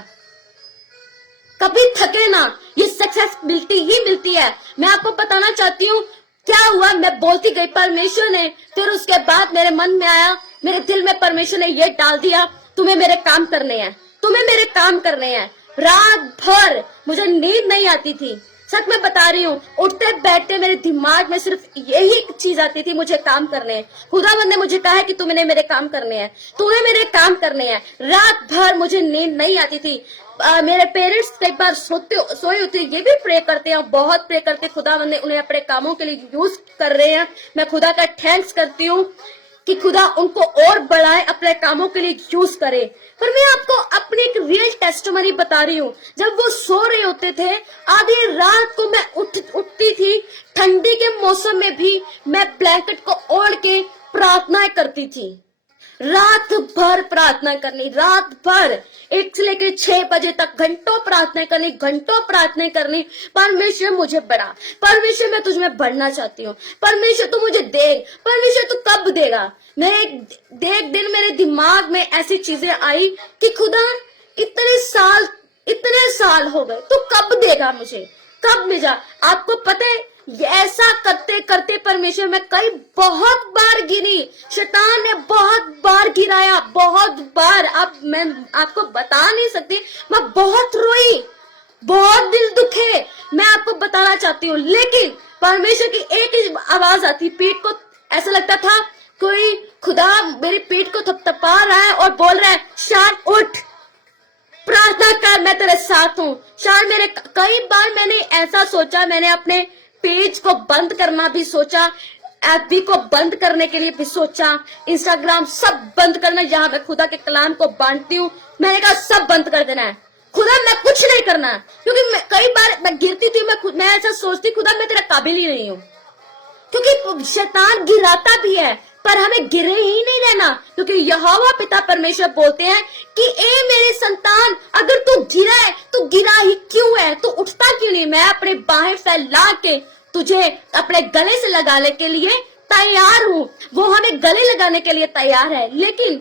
कभी थके ना, ये सक्सेस मिलती ही मिलती है। मैं आपको बताना चाहती हूँ क्या हुआ। मैं बोलती गई परमेश्वर ने, फिर उसके बाद मेरे मन में आया, मेरे दिल में परमेश्वर ने ये डाल दिया, तुम्हें मेरे काम करने हैं, तुम्हें मेरे काम करने हैं। रात भर मुझे नींद नहीं आती थी, सच में बता रही हूँ। उठते बैठते मेरे दिमाग में सिर्फ यही चीज आती थी, मुझे काम करने हैं। खुदावंद ने मुझे कहा है कि तुम्हें मेरे काम करने हैं, तुम्हें मेरे काम करने हैं। रात भर मुझे नींद नहीं आती थी। मेरे पेरेंट्स कई बार सोए होते, ये भी प्रे करते हैं, बहुत प्रे करते। खुदावंद ने उन्हें अपने कामों के लिए यूज कर रहे हैं। मैं खुदा का थैंक्स करती हूँ। कि खुदा उनको और बढ़ाए, अपने कामों के लिए यूज करे। पर मैं आपको अपनी एक रियल टेस्टिमनी बता रही हूँ। जब वो सो रहे होते थे, आधी रात को मैं उठती थी, ठंडी के मौसम में भी मैं ब्लैंकेट को ओढ़ के प्रार्थनाएं करती थी। रात भर प्रार्थना करनी, रात भर 1 से लेकर 6 बजे तक घंटों प्रार्थना करनी, घंटों प्रार्थना करनी। परमेश्वर मुझे बढ़ा, परमेश्वर मैं तुझ में बढ़ना चाहती हूँ, परमेश्वर तू मुझे दे, परमेश्वर तू कब देगा। मैं एक दिन मेरे दिमाग में ऐसी चीजें आई कि खुदा इतने साल हो गए, तू कब देगा मुझे, कब मिला। आपको पता है, ऐसा करते करते परमेश्वर में कई बहुत बार गिरी, शैतान ने बहुत बार गिराया, बहुत बार। अब मैं आपको बता नहीं सकती, मैं बहुत रोई, बहुत दिल दुखे, मैं आपको बताना चाहती हूँ। लेकिन परमेश्वर की एक ही आवाज आती, पीठ को ऐसा लगता था कोई खुदा मेरी पीठ को थपथपा रहा है और बोल रहा है, शान उठ, प्रार्थना कर, मैं तेरे साथ हूँ। शान मेरे कई बार मैंने ऐसा सोचा, मैंने अपने पेज को बंद करना भी सोचा, एफबी को बंद करने के लिए भी सोचा, इंस्टाग्राम सब बंद करना, जहां मैं खुदा के कलाम को बांटती हूँ, मैंने कहा सब बंद कर देना है। खुदा मैं कुछ नहीं करना, क्योंकि कई बार मैं गिरती थी, मैं ऐसा सोचती, खुदा मैं तेरा काबिल ही नहीं हूँ। क्योंकि शैतान गिराता भी है, पर हमें गिरे ही नहीं रहना, क्योंकि यहोवा पिता परमेश्वर बोलते हैं कि ए मेरे संतान, अगर तू गिरा है तो गिरा ही क्यों है, तू उठता क्यों नहीं। मैं अपने बाहें फैला के तुझे अपने गले से लगाने के लिए तैयार हूँ। वो हमें गले लगाने के लिए तैयार है, लेकिन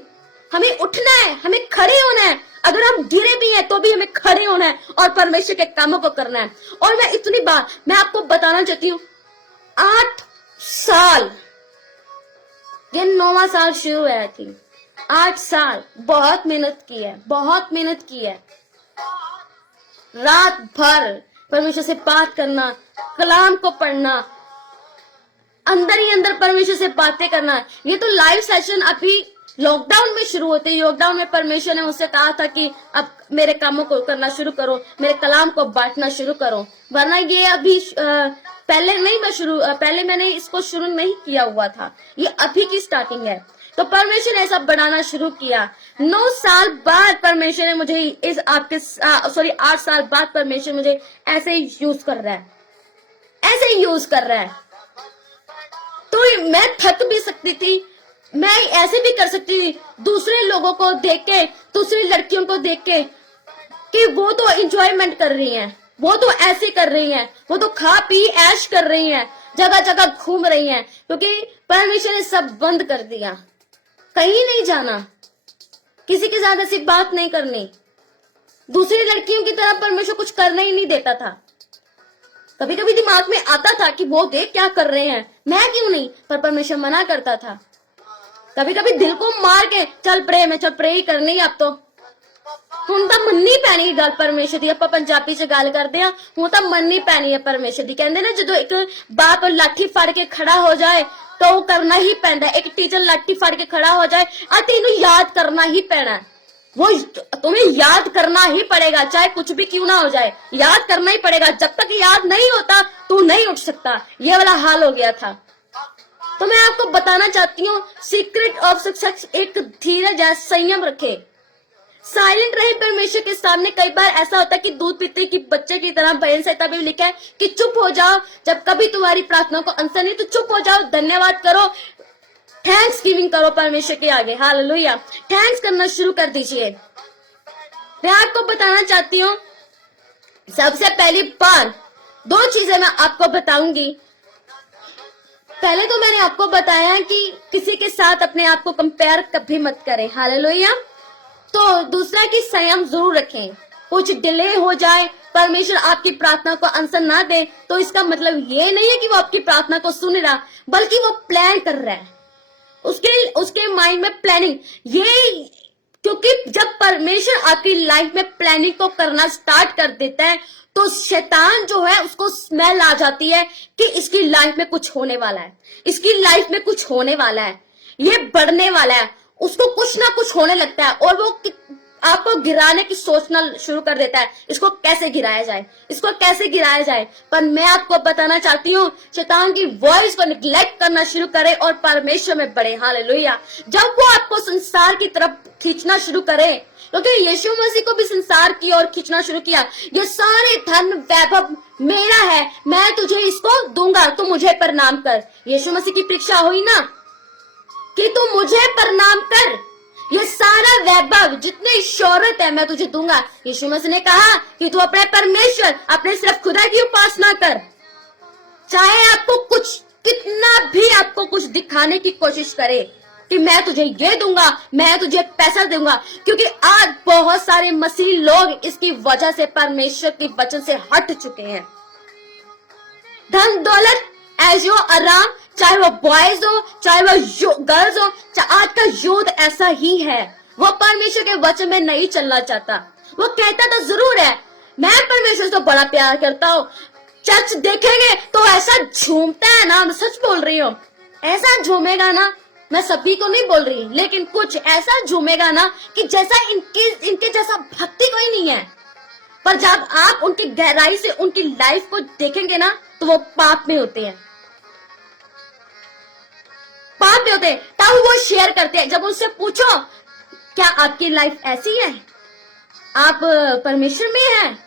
हमें उठना है, हमें खड़े होना है। अगर हम गिरे भी हैं तो भी हमें खड़े होना है और परमेश्वर के कामों को करना है। और मैं इतनी बात मैं आपको बताना चाहती हूँ, 8 साल, ये 9वां साल शुरू है थी, 8 साल बहुत मेहनत की है, बहुत मेहनत की है। रात भर परमेश्वर से बात करना, कलाम को पढ़ना, अंदर ही अंदर परमेश्वर से बातें करना। ये तो लाइव सेशन अभी लॉकडाउन में शुरू होते, लॉकडाउन में परमेश्वर ने मुझसे कहा था कि अब मेरे कामों को करना शुरू करो, मेरे कलाम को बांटना शुरू करो, वरना ये अभी पहले मैंने इसको शुरू नहीं किया हुआ था, ये अभी की स्टार्टिंग है। तो परमेश्वर ने ऐसा बढ़ाना शुरू किया। 9 साल बाद परमेश्वर ने मुझे 8 साल बाद परमेश्वर मुझे ऐसे ही यूज कर रहा है, ऐसे ही यूज कर रहा है। तो मैं थक भी सकती थी, मैं ऐसे भी कर सकती थी, दूसरे लोगों को देख के, दूसरी लड़कियों को देख के, कि वो तो एंजॉयमेंट कर रही हैं, वो तो ऐसे कर रही हैं, वो तो खा पी ऐश कर रही हैं, जगह जगह घूम रही हैं, क्योंकि परमेश्वर ने सब बंद कर दिया। कहीं नहीं जाना, किसी के साथ ऐसी बात नहीं करनी, दूसरी लड़कियों की तरह परमेश्वर कुछ करने ही नहीं देता था। कभी कभी दिमाग में आता था कि वो देख क्या कर रहे हैं, मैं क्यों नहीं, पर परमेश्वर मना करता था। कभी कभी दिल को मार के चल प्रे ही करनी, अब तो ਹੁਣ ਤਾਂ ਮੰਨਣੀ ਪੈਣੀ है गल परमेश्वर ਦੀ। ਆਪਾਂ ਪੰਜਾਬੀ ਚ ਗੱਲ ਕਰਦੇ ਆ, ਹੁਣ ਤਾਂ ਮੰਨਣੀ ਪੈਣੀ है परमेश्वर ਦੀ। ਕਹਿੰਦੇ ना ਜਦੋਂ ਇੱਕ बाप लाठी ਫੜ के खड़ा हो जाए तो वो करना ही पैंदा। एक टीचर लाठी फड़ के खड़ा हो जाए, तेनू याद करना ही पैना, वो तुम्हें याद करना ही पड़ेगा, चाहे कुछ भी क्यों ना हो जाए, याद करना ही पड़ेगा। जब तक याद नहीं होता तू नहीं उठ सकता। ये वाला हाल हो गया था। तो मैं आपको बताना चाहती हूँ, सीक्रेट ऑफ सक्सेस एक धीरज है, संयम रखे, साइलेंट रहे परमेश्वर के सामने। कई बार ऐसा होता है कि दूध पीते की बच्चे की तरह, भजन संहिता में लिखा है कि चुप हो जाओ, जब कभी तुम्हारी प्रार्थना को आंसर नहीं तो चुप हो जाओ, धन्यवाद करो, थैंक्स गिविंग करो परमेश्वर के आगे। हालेलुया, थैंक्स करना शुरू कर दीजिए। मैं आपको बताना चाहती हूँ, सबसे पहली बार 2 चीजें मैं आपको बताऊंगी। पहले तो मैंने आपको बताया कि किसी के साथ अपने आप को कंपेयर कभी मत करें। हालेलुया। तो दूसरा कि संयम जरूर रखें। कुछ डिले हो जाए, परमेश्वर आपकी प्रार्थना को आंसर ना दे, तो इसका मतलब ये नहीं है कि वो आपकी प्रार्थना को सुन रहा, बल्कि वो प्लान कर रहा है, उसके माइंड में प्लानिंग। ये क्योंकि जब परमेश्वर आपकी लाइफ में प्लानिंग को करना स्टार्ट कर देता है, तो शैतान जो है उसको स्मेल आ जाती है कि इसकी लाइफ में कुछ होने वाला है, इसकी लाइफ में कुछ होने वाला है, ये बढ़ने वाला है, उसको कुछ ना कुछ होने लगता है। और वो आपको गिराने की सोचना शुरू कर देता है, इसको कैसे गिराया जाए, इसको कैसे गिराया जाए। पर मैं आपको बताना चाहती हूँ, शैतान की वॉइस को निग्लेक्ट करना शुरू करे और परमेश्वर में बढ़े। हालेलुया। जब वो आपको संसार की तरफ खींचना शुरू करे, क्योंकि यीशु मसीह को भी संसार की ओर खींचना शुरू किया, ये सारे धन वैभव मेरा है, मैं तुझे इसको दूंगा, तू मुझे प्रणाम कर। यीशु मसीह की परीक्षा हुई ना कि तू मुझे प्रणाम कर, ये सारा वैभव जितनी शोहरत है मैं तुझे दूंगा। यीशु मसीह ने कहा कि तू अपने परमेश्वर, अपने सिर्फ खुदा की उपासना कर। चाहे आपको कुछ कितना भी आपको कुछ दिखाने की कोशिश करे कि मैं तुझे ये दूंगा, मैं तुझे पैसा दूंगा, क्योंकि आज बहुत सारे मसीह लोग इसकी वजह से परमेश्वर के वचन से हट चुके हैं। धन दौलत, ऐशो आराम, चाहे वो बॉयज हो चाहे वो गर्ल्स हो, आज का यूथ ऐसा ही है, वो परमेश्वर के वचन में नहीं चलना चाहता। वो कहता तो जरूर है मैं परमेश्वर से बड़ा प्यार करता हूँ, चर्च देखेंगे तो ऐसा झूमता है ना, मैं सच बोल रही हूँ, ऐसा झूमेगा ना, मैं सभी को नहीं बोल रही, लेकिन कुछ ऐसा झूमेगा ना कि जैसा इनके जैसा भक्ति कोई नहीं है। पर जब आप उनकी गहराई से उनकी लाइफ को देखेंगे ना, तो वो पाप में होते हैं, पाप में होते हैं। तब वो शेयर करते हैं। जब उनसे पूछो क्या आपकी लाइफ ऐसी है, आप परमेश्वर में हैं,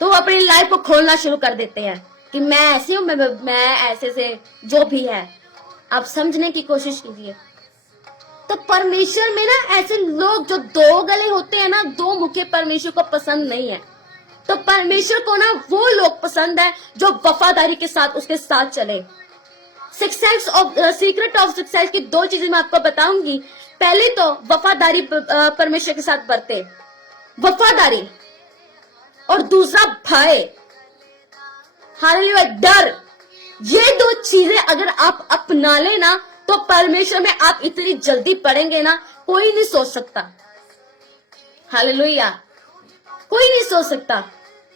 तो वो अपनी लाइफ को खोलना शुरू कर देते हैं कि मैं ऐसी हूं, मैं ऐसे से जो भी है। आप समझने की कोशिश कीजिए। तो परमेश्वर में ना ऐसे लोग जो दो गले होते हैं ना, दो मुखे, परमेश्वर को पसंद नहीं है। तो परमेश्वर को ना वो लोग पसंद है जो वफादारी के साथ उसके साथ चले। सीक्रेट ऑफ सक्सेस की दो चीजें मैं आपको बताऊंगी। पहले तो वफादारी, परमेश्वर के साथ बरते, वफादारी, और दूसरा भय, हालेलुया, डर। ये दो चीजें अगर आप अपना लेना तो परमेश्वर में आप इतनी जल्दी पढ़ेंगे ना, कोई नहीं सोच सकता। हालेलुया, कोई नहीं सोच सकता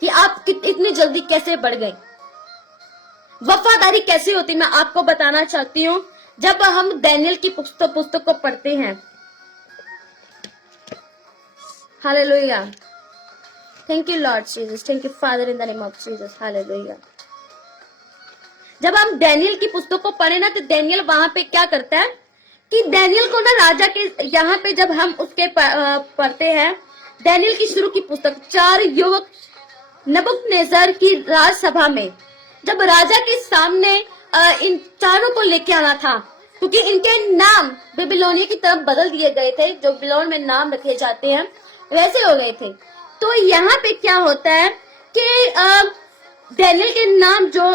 कि आप इतनी जल्दी कैसे बढ़ गए। वफादारी कैसे होती मैं आपको बताना चाहती हूँ। जब हम डैनियल की पुस्तक को पढ़ते हैं, hallelujah, thank you lord Jesus, thank you father, in the name of Jesus, hallelujah. जब हम डैनियल की पुस्तक को पढ़े ना, तो डैनियल वहां पे क्या करता है कि डैनियल को ना राजा के, यहाँ पे जब हम उसके पढ़ते हैं डैनियल की शुरू की पुस्तक, 4 युवक नबूकदनेस्सर की राजसभा में जब राजा के सामने इन चारों को लेके आना था, क्योंकि इनके नाम बेबीलोनिया की तरफ बदल दिए गए थे, जो बेबीलोन में नाम रखे जाते हैं वैसे हो गए थे। तो यहाँ पे क्या होता है कि डैनियल के नाम जो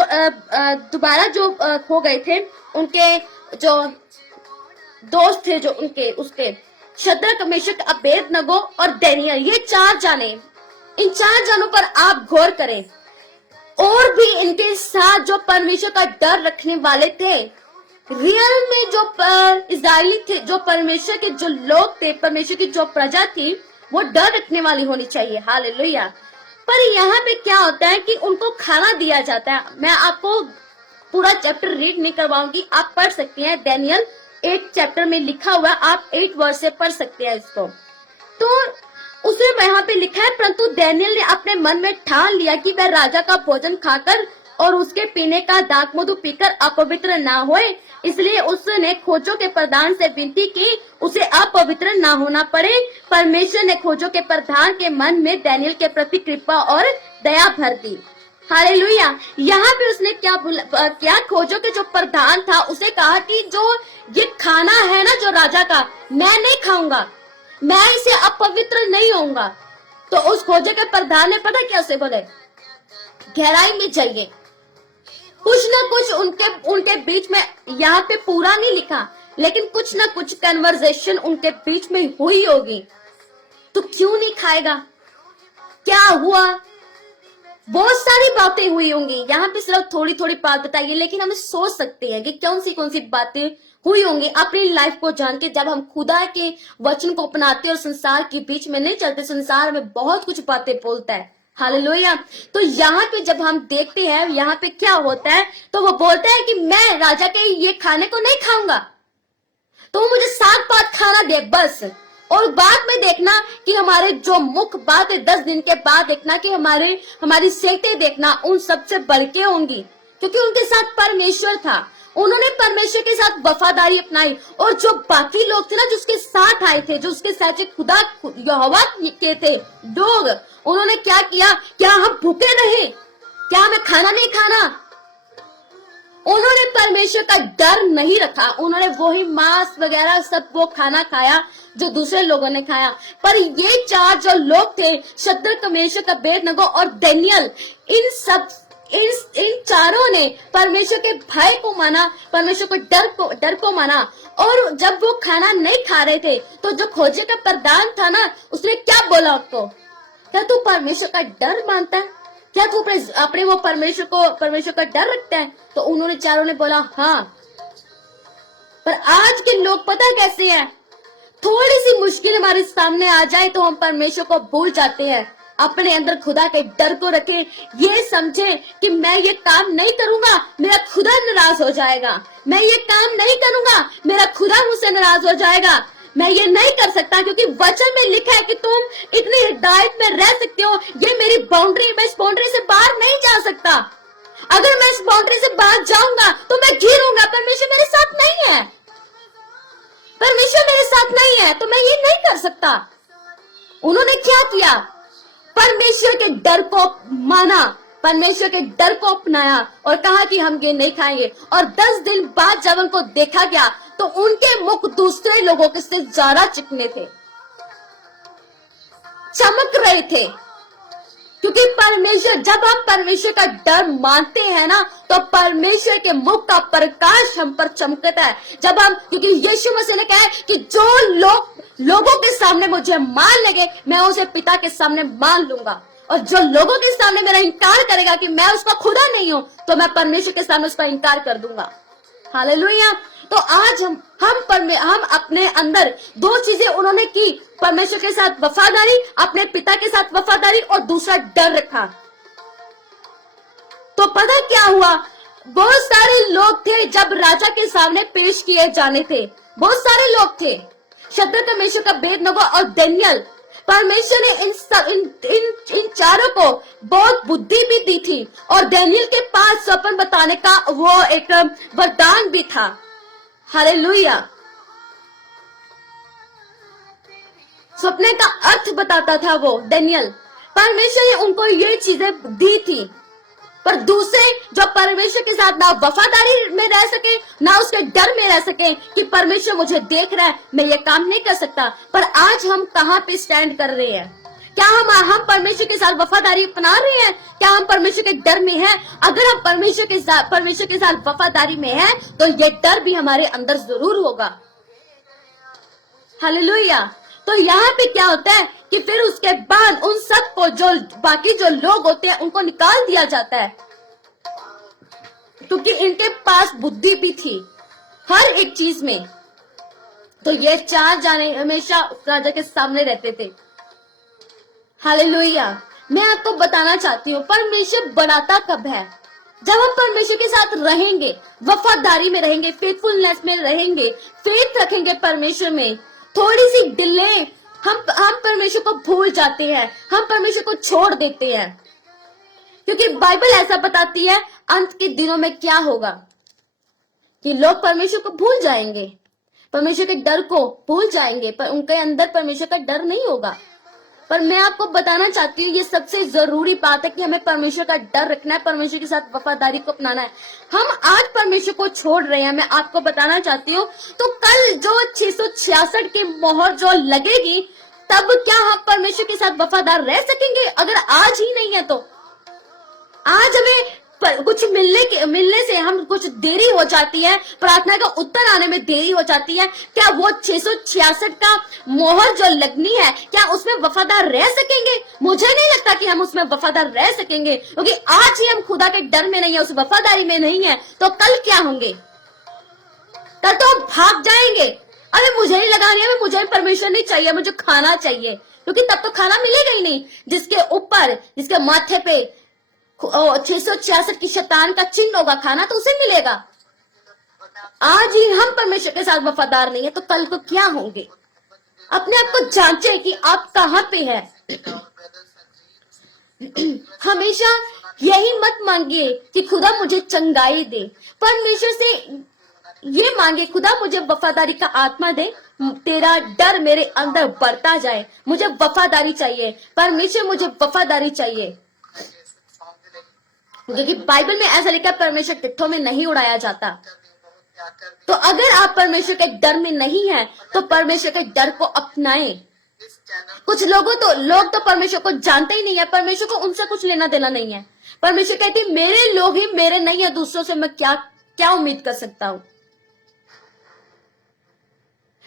दोबारा जो हो गए थे, उनके जो दोस्त थे, जो उनके उसके शद्रक, मेशक, अबेदनगो और डैनियल, ये 4 जाने, इन 4 जानों पर आप गौर करें। और भी इनके साथ जो परमेश्वर का डर रखने वाले थे, रियल में जो इजराइली थे, जो परमेश्वर के जो लोग थे, परमेश्वर की जो प्रजा थी, वो डर रखने वाली होनी चाहिए। हालेलुया। पर यहाँ पे क्या होता है कि उनको खाना दिया जाता है। मैं आपको पूरा चैप्टर रीड नहीं करवाऊंगी, आप पढ़ सकते हैं, डैनियल 8 चैप्टर में लिखा हुआ, आप 8 वर्ष से पढ़ सकते हैं इसको। तो उसे यहाँ पे लिखा है, परंतु डैनियल ने अपने मन में ठान लिया कि वह राजा का भोजन खाकर और उसके पीने का दाख मधु पीकर अपवित्र ना होए, इसलिए उसने खोजों के प्रधान से विनती की उसे अपवित्र ना होना पड़े। परमेश्वर ने खोजों के प्रधान के मन में डैनियल के प्रति कृपा और दया भर दी। हालेलुया। यहाँ पे उसने क्या खोजों के जो प्रधान था उसे कहा कि जो ये खाना है ना जो राजा का, मैं नहीं खाऊंगा, मैं इसे अपवित्र नहीं होऊंगा। तो उस खोजे के प्रधान ने पता क्या उसे बोले, गहराई में जाइए। कुछ ना कुछ उनके बीच में, यहाँ पे पूरा नहीं लिखा, लेकिन कुछ ना कुछ कन्वर्सेशन उनके बीच में हुई होगी। तो क्यों नहीं खाएगा, क्या हुआ, बहुत सारी बातें हुई होंगी। यहाँ पे सिर्फ थोड़ी थोड़ी बात बताइए, लेकिन हम सोच सकते हैं कि कौन सी बातें हुई होंगी अपनी लाइफ को जान के। जब हम खुदा के वचन को अपनाते और संसार के बीच में नहीं चलते, संसार में बहुत कुछ बातें बोलता है। हालेलुया। तो यहाँ पे जब हम देखते हैं, यहाँ पे क्या होता है, तो वो बोलता है कि मैं राजा के ये खाने को नहीं खाऊंगा, तो वो मुझे साग पात खाना दे बस, और बाद में देखना कि हमारे जो मुख्य बात है 10 दिन के बाद देखना कि हमारी सेहतें देखना उन सबसे बढ़ के होंगी, क्योंकि उनके साथ परमेश्वर था। उन्होंने परमेश्वर के साथ वफादारी अपनाई। और जो बाकी लोग थे ना, जो उसके साथ आए थे, जो उसके साथ खुदा यहोवा के थे लोग, उन्होंने क्या किया? क्या हम भूखे रहे? क्या हमें खाना नहीं खाना? उन्होंने परमेश्वर का डर नहीं रखा। उन्होंने वही मांस वगैरह सब वो खाना खाया जो दूसरे लोगों ने खाया। पर ये 4 जो लोग थे, शद्रक, मेशक, अबेदनगो और दानियेल, इन चारों ने परमेश्वर के भय को माना, परमेश्वर के डर को माना। और जब वो खाना नहीं खा रहे थे तो जो खोजे का प्रधान था ना, उसने क्या बोला उसको? क्या तू परमेश्वर का डर मानता है? क्या तू अपने वो परमेश्वर का डर रखता है? तो उन्होंने चारों ने बोला हाँ। पर आज के लोग पता कैसे हैं? थोड़ी सी मुश्किल हमारे सामने आ जाए तो हम परमेश्वर को भूल जाते हैं। अपने अंदर खुदा के डर को रखें, ये समझे कि मैं ये काम नहीं करूंगा, मेरा खुदा नाराज हो जाएगा। मैं ये काम नहीं करूंगा, मेरा खुदा मुझसे नाराज हो जाएगा। मैं ये नहीं कर सकता, क्योंकि वचन में लिखा है कि तुम इतनी हिदायत में रह सकते हो। ये मेरी बाउंड्री, मैं इस बाउंड्री से बाहर नहीं जा सकता। अगर मैं इस बाउंड्री से बाहर जाऊंगा तो मैं गिरूंगा। परमेश्वर मेरे साथ नहीं है, परमेश्वर मेरे साथ नहीं है, तो मैं ये नहीं कर सकता। उन्होंने क्या किया? परमेश्वर के डर को माना, परमेश्वर के डर को अपनाया और कहा कि हम ये नहीं खाएंगे। और 10 दिन बाद जब उनको देखा गया तो उनके मुख दूसरे लोगों के से ज्यादा चिकने थे, चमक रहे थे। क्योंकि परमेश्वर, जब हम परमेश्वर का डर मानते हैं ना, तो परमेश्वर के मुख का प्रकाश हम पर चमकता है। जब हम, क्योंकि यीशु मसीह ने कहा है कि जो लोगों के सामने मुझे मान लगे, मैं उसे पिता के सामने मान लूंगा। और जो लोगों के सामने मेरा इनकार करेगा कि मैं उसका खुदा नहीं हूं, तो मैं परमेश्वर के सामने उसका इनकार कर दूंगा। हालेलुया। तो आज हम अपने अंदर 2 चीजें उन्होंने की, परमेश्वर के साथ वफादारी, अपने पिता के साथ वफादारी, और दूसरा डर रखा। तो पता क्या हुआ? बहुत सारे लोग थे जब राजा के सामने पेश किए जाने थे, बहुत सारे लोग थे, शद्रक, मेशक, अबेदनगो और दानियेल। परमेश्वर ने इन चारों को बहुत बुद्धि भी दी थी, और दानियेल के पास स्वप्न बताने का वो एक वरदान भी था। हालेलुया। सपने का अर्थ बताता था वो दानियेल। परमेश्वर ने उनको ये चीजें दी थी। पर दूसरे जो परमेश्वर के साथ ना वफादारी में रह सके, ना उसके डर में रह सके कि परमेश्वर मुझे देख रहा है, मैं ये काम नहीं कर सकता। पर आज हम कहाँ पे स्टैंड कर रहे हैं? क्या हम परमेश्वर के साथ वफादारी अपना रहे हैं? क्या हम परमेश्वर के डर में हैं? अगर हम परमेश्वर के साथ वफादारी में हैं, तो ये डर भी हमारे अंदर जरूर होगा। हालेलुया। तो यहाँ पे क्या होता है कि फिर उसके बाद उन सब को, जो बाकी जो लोग होते हैं, उनको निकाल दिया जाता है, क्योंकि इनके पास बुद्धि भी थी हर एक चीज में। तो ये 4 जाने हमेशा राजा के सामने रहते थे। हालेलुया। मैं आपको बताना चाहती हूँ, परमेश्वर बनाता कब है? जब हम परमेश्वर के साथ रहेंगे, वफादारी में रहेंगे, फेथफुलनेस में रहेंगे, फेथ रखेंगे परमेश्वर में। थोड़ी सी डिले, हम परमेश्वर को भूल जाते हैं, हम परमेश्वर को छोड़ देते हैं। क्योंकि बाइबल ऐसा बताती है अंत के दिनों में क्या होगा, कि लोग परमेश्वर को भूल जाएंगे, परमेश्वर के डर को भूल जाएंगे, पर उनके अंदर परमेश्वर का डर नहीं होगा। पर मैं आपको बताना चाहती हूँ, ये सबसे जरूरी बात है कि हमें परमेश्वर का डर रखना है, परमेश्वर के साथ वफादारी को अपनाना है। हम आज परमेश्वर को छोड़ रहे हैं, मैं आपको बताना चाहती हूँ। तो कल जो 666 की मोहर जो लगेगी, तब क्या हम परमेश्वर के साथ वफादार रह सकेंगे? अगर आज ही नहीं है तो आज हमें कुछ मिलने से हम कुछ देरी हो जाती है, प्रार्थना का उत्तर आने में देरी हो जाती है। क्या वो 666 का मोहर जो लगनी है, क्या उसमें वफादार रह सकेंगे? मुझे नहीं लगता कि हम उसमें वफादार रह सकेंगे, क्योंकि आज ही हम खुदा के डर में नहीं है, उस वफादारी में नहीं है, तो कल क्या होंगे? कल तो हम भाग जाएंगे। अरे मुझे नहीं लगानी है, मुझे परमिशन नहीं चाहिए, मुझे खाना चाहिए, क्योंकि तब तो खाना मिलेगा ही नहीं। जिसके माथे पे 666 की शैतान का चिन्ह होगा, खाना तो उसे मिलेगा। आज ही हम परमेश्वर के साथ वफादार नहीं है, तो कल को क्या होंगे? अपने आप को जांचे कि आप कहाँ पे है। हमेशा यही मत मांगिए कि खुदा मुझे चंगाई दे, परमेश्वर से ये मांगे खुदा मुझे वफादारी का आत्मा दे, तेरा डर मेरे अंदर बढ़ता जाए, मुझे वफादारी चाहिए, परमेश्वर मुझे वफादारी चाहिए। क्योंकि बाइबल में ऐसा लिखा है परमेश्वर तिट्ठों में नहीं उड़ाया जाता। तो अगर आप परमेश्वर के डर में नहीं हैं, तो परमेश्वर के डर को अपनाएं। कुछ लोग तो परमेश्वर को जानते ही नहीं है, परमेश्वर को उनसे कुछ लेना देना नहीं है। परमेश्वर कहती है मेरे लोग ही मेरे नहीं है, दूसरों से मैं क्या क्या उम्मीद कर सकता हूं।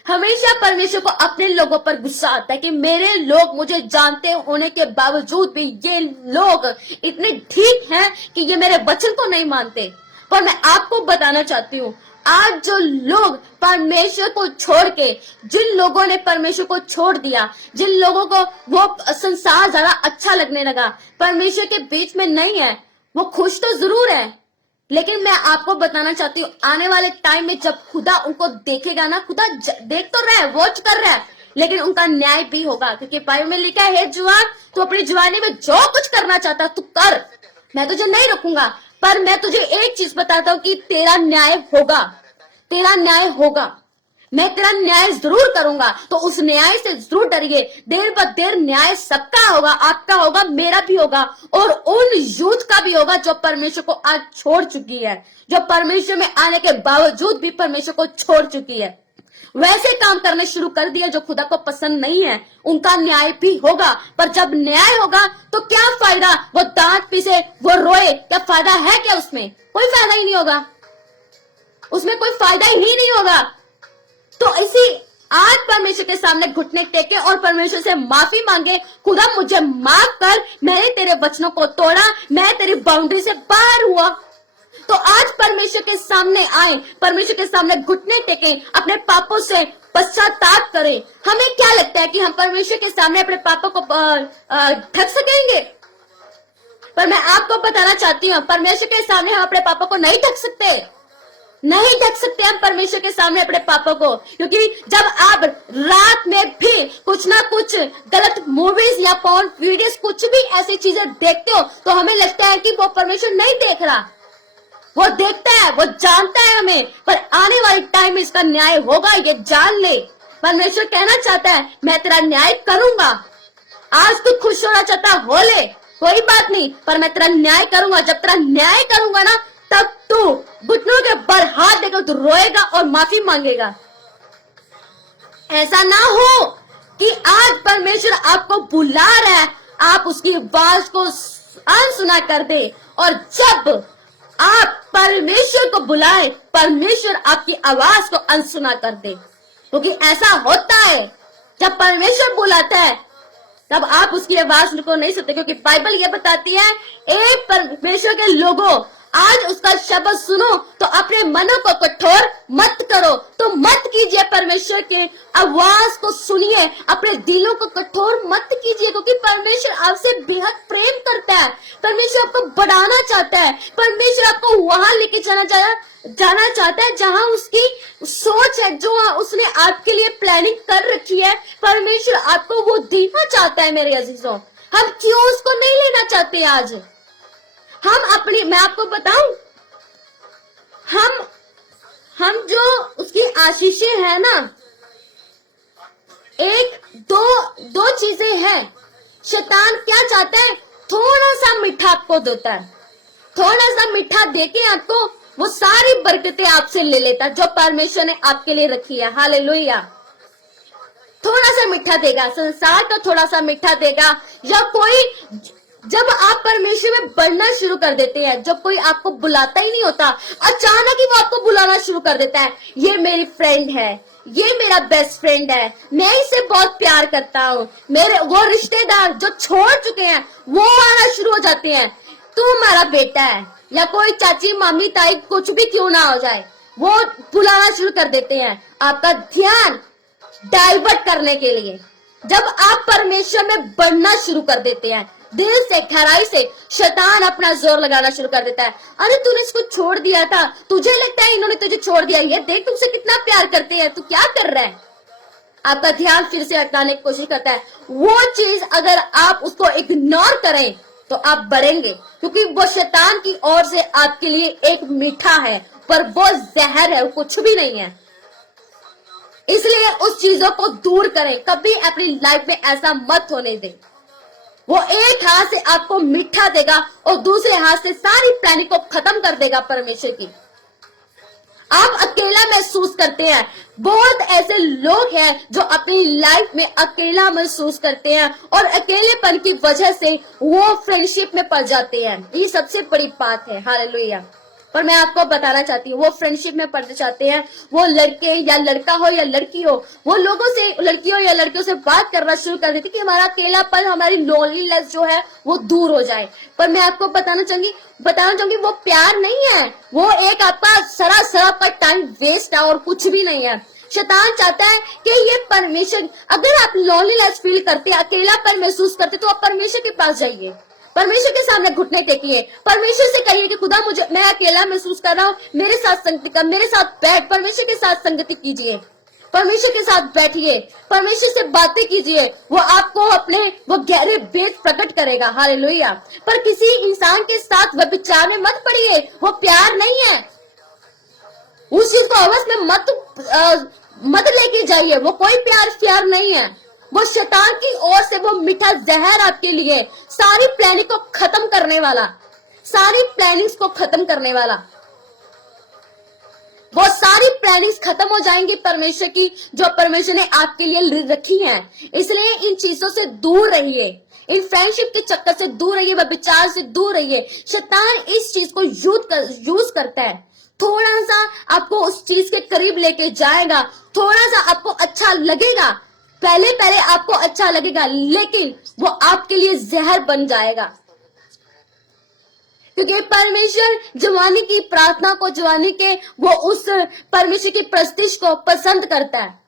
हमेशा परमेश्वर को अपने लोगों पर गुस्सा आता है कि मेरे लोग मुझे जानते होने के बावजूद भी ये लोग इतने ठीक हैं कि ये मेरे वचन को नहीं मानते। पर मैं आपको बताना चाहती हूँ, आज जो लोग परमेश्वर को छोड़ के, जिन लोगों ने परमेश्वर को छोड़ दिया, जिन लोगों को वो संसार ज्यादा अच्छा लगने लगा, परमेश्वर के बीच में नहीं है, वो खुश तो जरूर है, लेकिन मैं आपको बताना चाहती हूँ आने वाले टाइम में जब खुदा उनको देखेगा ना, खुदा देख तो रहा है, वॉच कर रहा है, लेकिन उनका न्याय भी होगा। क्योंकि बाइबल में लिखा है, हे जवान, तू अपनी जवानी में जो कुछ करना चाहता तू कर, मैं तुझे नहीं रोकूंगा, पर मैं तुझे एक चीज बताता हूँ कि तेरा न्याय होगा, तेरा न्याय होगा, मैं तेरा न्याय जरूर करूंगा। तो उस न्याय से जरूर डरिए, देर ब देर न्याय सबका होगा, आपका होगा, मेरा भी होगा, और उन यूथ का भी होगा जो परमेश्वर को आज छोड़ चुकी है, जो परमेश्वर में आने के बावजूद भी परमेश्वर को छोड़ चुकी है, वैसे काम करने शुरू कर दिया जो खुदा को पसंद नहीं है, उनका न्याय भी होगा। पर जब न्याय होगा तो क्या फायदा, वो दांत पीसे, वो रोए, क्या फायदा है क्या? उसमें कोई फायदा ही नहीं होगा, उसमें कोई फायदा ही नहीं होगा। तो इसी आज परमेश्वर के सामने घुटने टेके और परमेश्वर से माफी मांगे, खुदा मुझे माफ कर, मैंने तेरे वचनों को तोड़ा, मैं तेरी बाउंड्री से बाहर हुआ। तो आज परमेश्वर के सामने आए, परमेश्वर के सामने घुटने टेके, अपने पापों से पश्चाताप करें। हमें क्या लगता है कि हम परमेश्वर के सामने अपने पापों को ढक सकेंगे? पर मैं आपको बताना चाहती हूँ, परमेश्वर के सामने हम अपने पापों को नहीं ढक सकते, नहीं ढक सकते हम परमेश्वर के सामने अपने पापों को। क्योंकि जब आप रात में भी कुछ ना कुछ गलत मूवीज या पॉर्न वीडियोस, कुछ भी ऐसी चीजें देखते हो, तो हमें लगता है कि वो परमेश्वर नहीं देख रहा, वो देखता है, वो जानता है हमें। पर आने वाले टाइम में इसका न्याय होगा, ये जान ले। परमेश्वर कहना चाहता है मैं तेरा न्याय करूंगा। आज तू खुश होना चाहता हो ले, कोई बात नहीं, पर मैं तेरा न्याय करूंगा। जब तेरा न्याय करूंगा ना, तब तू घुटनों के बल हाथ देकर तू रोएगा और माफी मांगेगा। ऐसा ना हो कि आज परमेश्वर आपको बुला रहा है, आप उसकी आवाज को अनसुना कर दे, और जब आप परमेश्वर को बुलाए, परमेश्वर आपकी आवाज को अनसुना कर दे। क्योंकि ऐसा होता है, जब परमेश्वर बुलाता है तब आप उसकी आवाज को नहीं सुनते। क्योंकि बाइबल ये बताती है, ए परमेश्वर के लोगों, आज उसका शब्द सुनो तो अपने मनों को कठोर मत करो। तो मत कीजिए, परमेश्वर के आवाज को सुनिए, अपने दिलों को कठोर मत कीजिए। क्योंकि परमेश्वर आपसे बेहद प्रेम करता है, परमेश्वर आपको बढ़ाना चाहता है, परमेश्वर आपको वहां लेके जाना चाहता है जहां उसकी सोच है, जो उसने आपके लिए प्लानिंग कर रखी है। परमेश्वर आपको वो देना चाहता है। मेरे अजीजों, हम क्यों उसको नहीं लेना चाहते? आज हम अपनी, मैं आपको बताऊं, हम जो उसकी आशीषें है ना, एक दो चीजें हैं। शैतान क्या चाहता है? थोड़ा सा मीठा आपको देता है, थोड़ा सा मीठा देके आपको वो सारी बरकतें आपसे ले लेता है जो परमेश्वर ने आपके लिए रखी है। हालेलुया। थोड़ा सा मीठा देगा, संसार का थोड़ा सा मीठा देगा, या कोई, जब आप परमेश्वर में बढ़ना शुरू कर देते हैं, जब कोई आपको बुलाता ही नहीं होता, अचानक ही वो आपको बुलाना शुरू कर देता है। ये मेरी फ्रेंड है, ये मेरा बेस्ट फ्रेंड है, मैं इसे बहुत प्यार करता हूँ। मेरे वो रिश्तेदार जो छोड़ चुके हैं वो आना शुरू हो जाते हैं, तू हमारा बेटा है, या कोई चाची मामी ताई कुछ भी क्यों ना हो जाए, वो बुलाना शुरू कर देते हैं आपका ध्यान डाइवर्ट करने के लिए। जब आप परमेश्वर में बढ़ना शुरू कर देते हैं, दिल से, गहराई से, शैतान अपना जोर लगाना शुरू कर देता है। अरे तूने इसको छोड़ दिया था, तुझे लगता है इन्होंने तुझे छोड़ दिया, ये देख तुमसे कितना प्यार करते हैं, तू क्या कर रहा है? आपका ध्यान फिर से हटाने की कोशिश करता है। वो चीज अगर आप उसको इग्नोर करें तो आप बढ़ेंगे, क्योंकि वो शैतान की ओर से आपके लिए एक मीठा है, पर वो जहर है, वो कुछ भी नहीं है। इसलिए उस चीजों को दूर करें, कभी अपनी लाइफ में ऐसा मत होने दें। वो एक हाथ से आपको मीठा देगा और दूसरे हाथ से सारी प्लानिंग को खत्म कर देगा परमेश्वर की। आप अकेला महसूस करते हैं, बहुत ऐसे लोग हैं जो अपनी लाइफ में अकेला महसूस करते हैं और अकेलेपन की वजह से वो फ्रेंडशिप में पड़ जाते हैं। ये सबसे बड़ी बात है, हालेलुया। पर मैं आपको बताना चाहती हूँ, वो फ्रेंडशिप में पड़ जाते हैं, वो लड़के या लड़का हो या लड़की हो, वो लोगों से, लड़कियों या लड़कियों से बात करना शुरू कर देती कि हमारा अकेलापन, हमारी लोनलीनेस जो है वो दूर हो जाए। पर मैं आपको बताना चाहूंगी वो प्यार नहीं है, वो एक आपका सरासर आपका टाइम वेस्ट है और कुछ भी नहीं है। शैतान चाहता है कि ये परमेश्वर, अगर आप लोनलीनेस फील करते, अकेलापन महसूस करते, तो आप परमेश्वर के पास जाइए, परमेश्वर के सामने घुटने टेकिए, परमेश्वर से कहिए कि खुदा मैं अकेला महसूस कर रहा हूँ, मेरे साथ संगति कर, मेरे साथ बैठ, परमेश्वर के साथ संगति कीजिए, परमेश्वर के साथ बैठिए, परमेश्वर से बातें कीजिए, वो आपको अपने वो गहरे भेद प्रकट करेगा, हालेलुया। पर किसी इंसान के साथ व्यभिचार में मत पड़िए, वो प्यार नहीं है। उस चीज को हवस में मत लेके जाइए, वो कोई प्यार नहीं है। वो शैतान की ओर से वो मीठा जहर आपके लिए, सारी प्लानिंग को खत्म करने वाला, सारी प्लानिंग्स को खत्म करने वाला। वो सारी प्लानिंग्स खत्म हो जाएंगी परमेश्वर की, जो परमेश्वर ने आपके लिए रखी हैं। इसलिए इन चीजों से दूर रहिए, इन फ्रेंडशिप के चक्कर से दूर रहिए, विचार से दूर रहिए। शैतान इस चीज को यूज करता है, थोड़ा सा आपको उस चीज के करीब लेके जाएगा, थोड़ा सा आपको अच्छा लगेगा, पहले आपको अच्छा लगेगा, लेकिन वो आपके लिए जहर बन जाएगा। क्योंकि परमेश्वर जवानी की प्रार्थना को, जवानी के वो उस परमेश्वर की प्रस्तिश को पसंद करता है,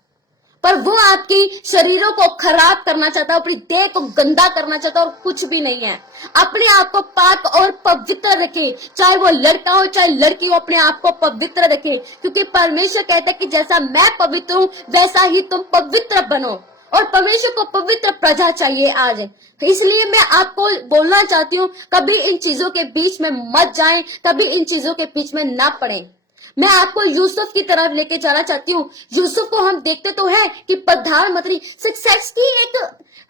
पर वो आपकी शरीरों को खराब करना चाहता है, अपनी देह को गंदा करना चाहता है, और कुछ भी नहीं है। अपने आप को पाक और पवित्र रखे, चाहे वो लड़का हो चाहे लड़की हो, अपने आप को पवित्र रखे, क्योंकि परमेश्वर कहता है कि जैसा मैं पवित्र हूँ वैसा ही तुम पवित्र बनो, और परमेश्वर को पवित्र प्रजा चाहिए आज। तो इसलिए मैं आपको बोलना चाहती हूँ, कभी इन चीजों के बीच में मत जाएं, कभी इन चीजों के बीच में ना पड़े। मैं आपको यूसुफ की तरफ लेके जाना चाहती हूँ। यूसुफ को हम देखते तो है कि प्रधानमंत्री, सक्सेस की एक,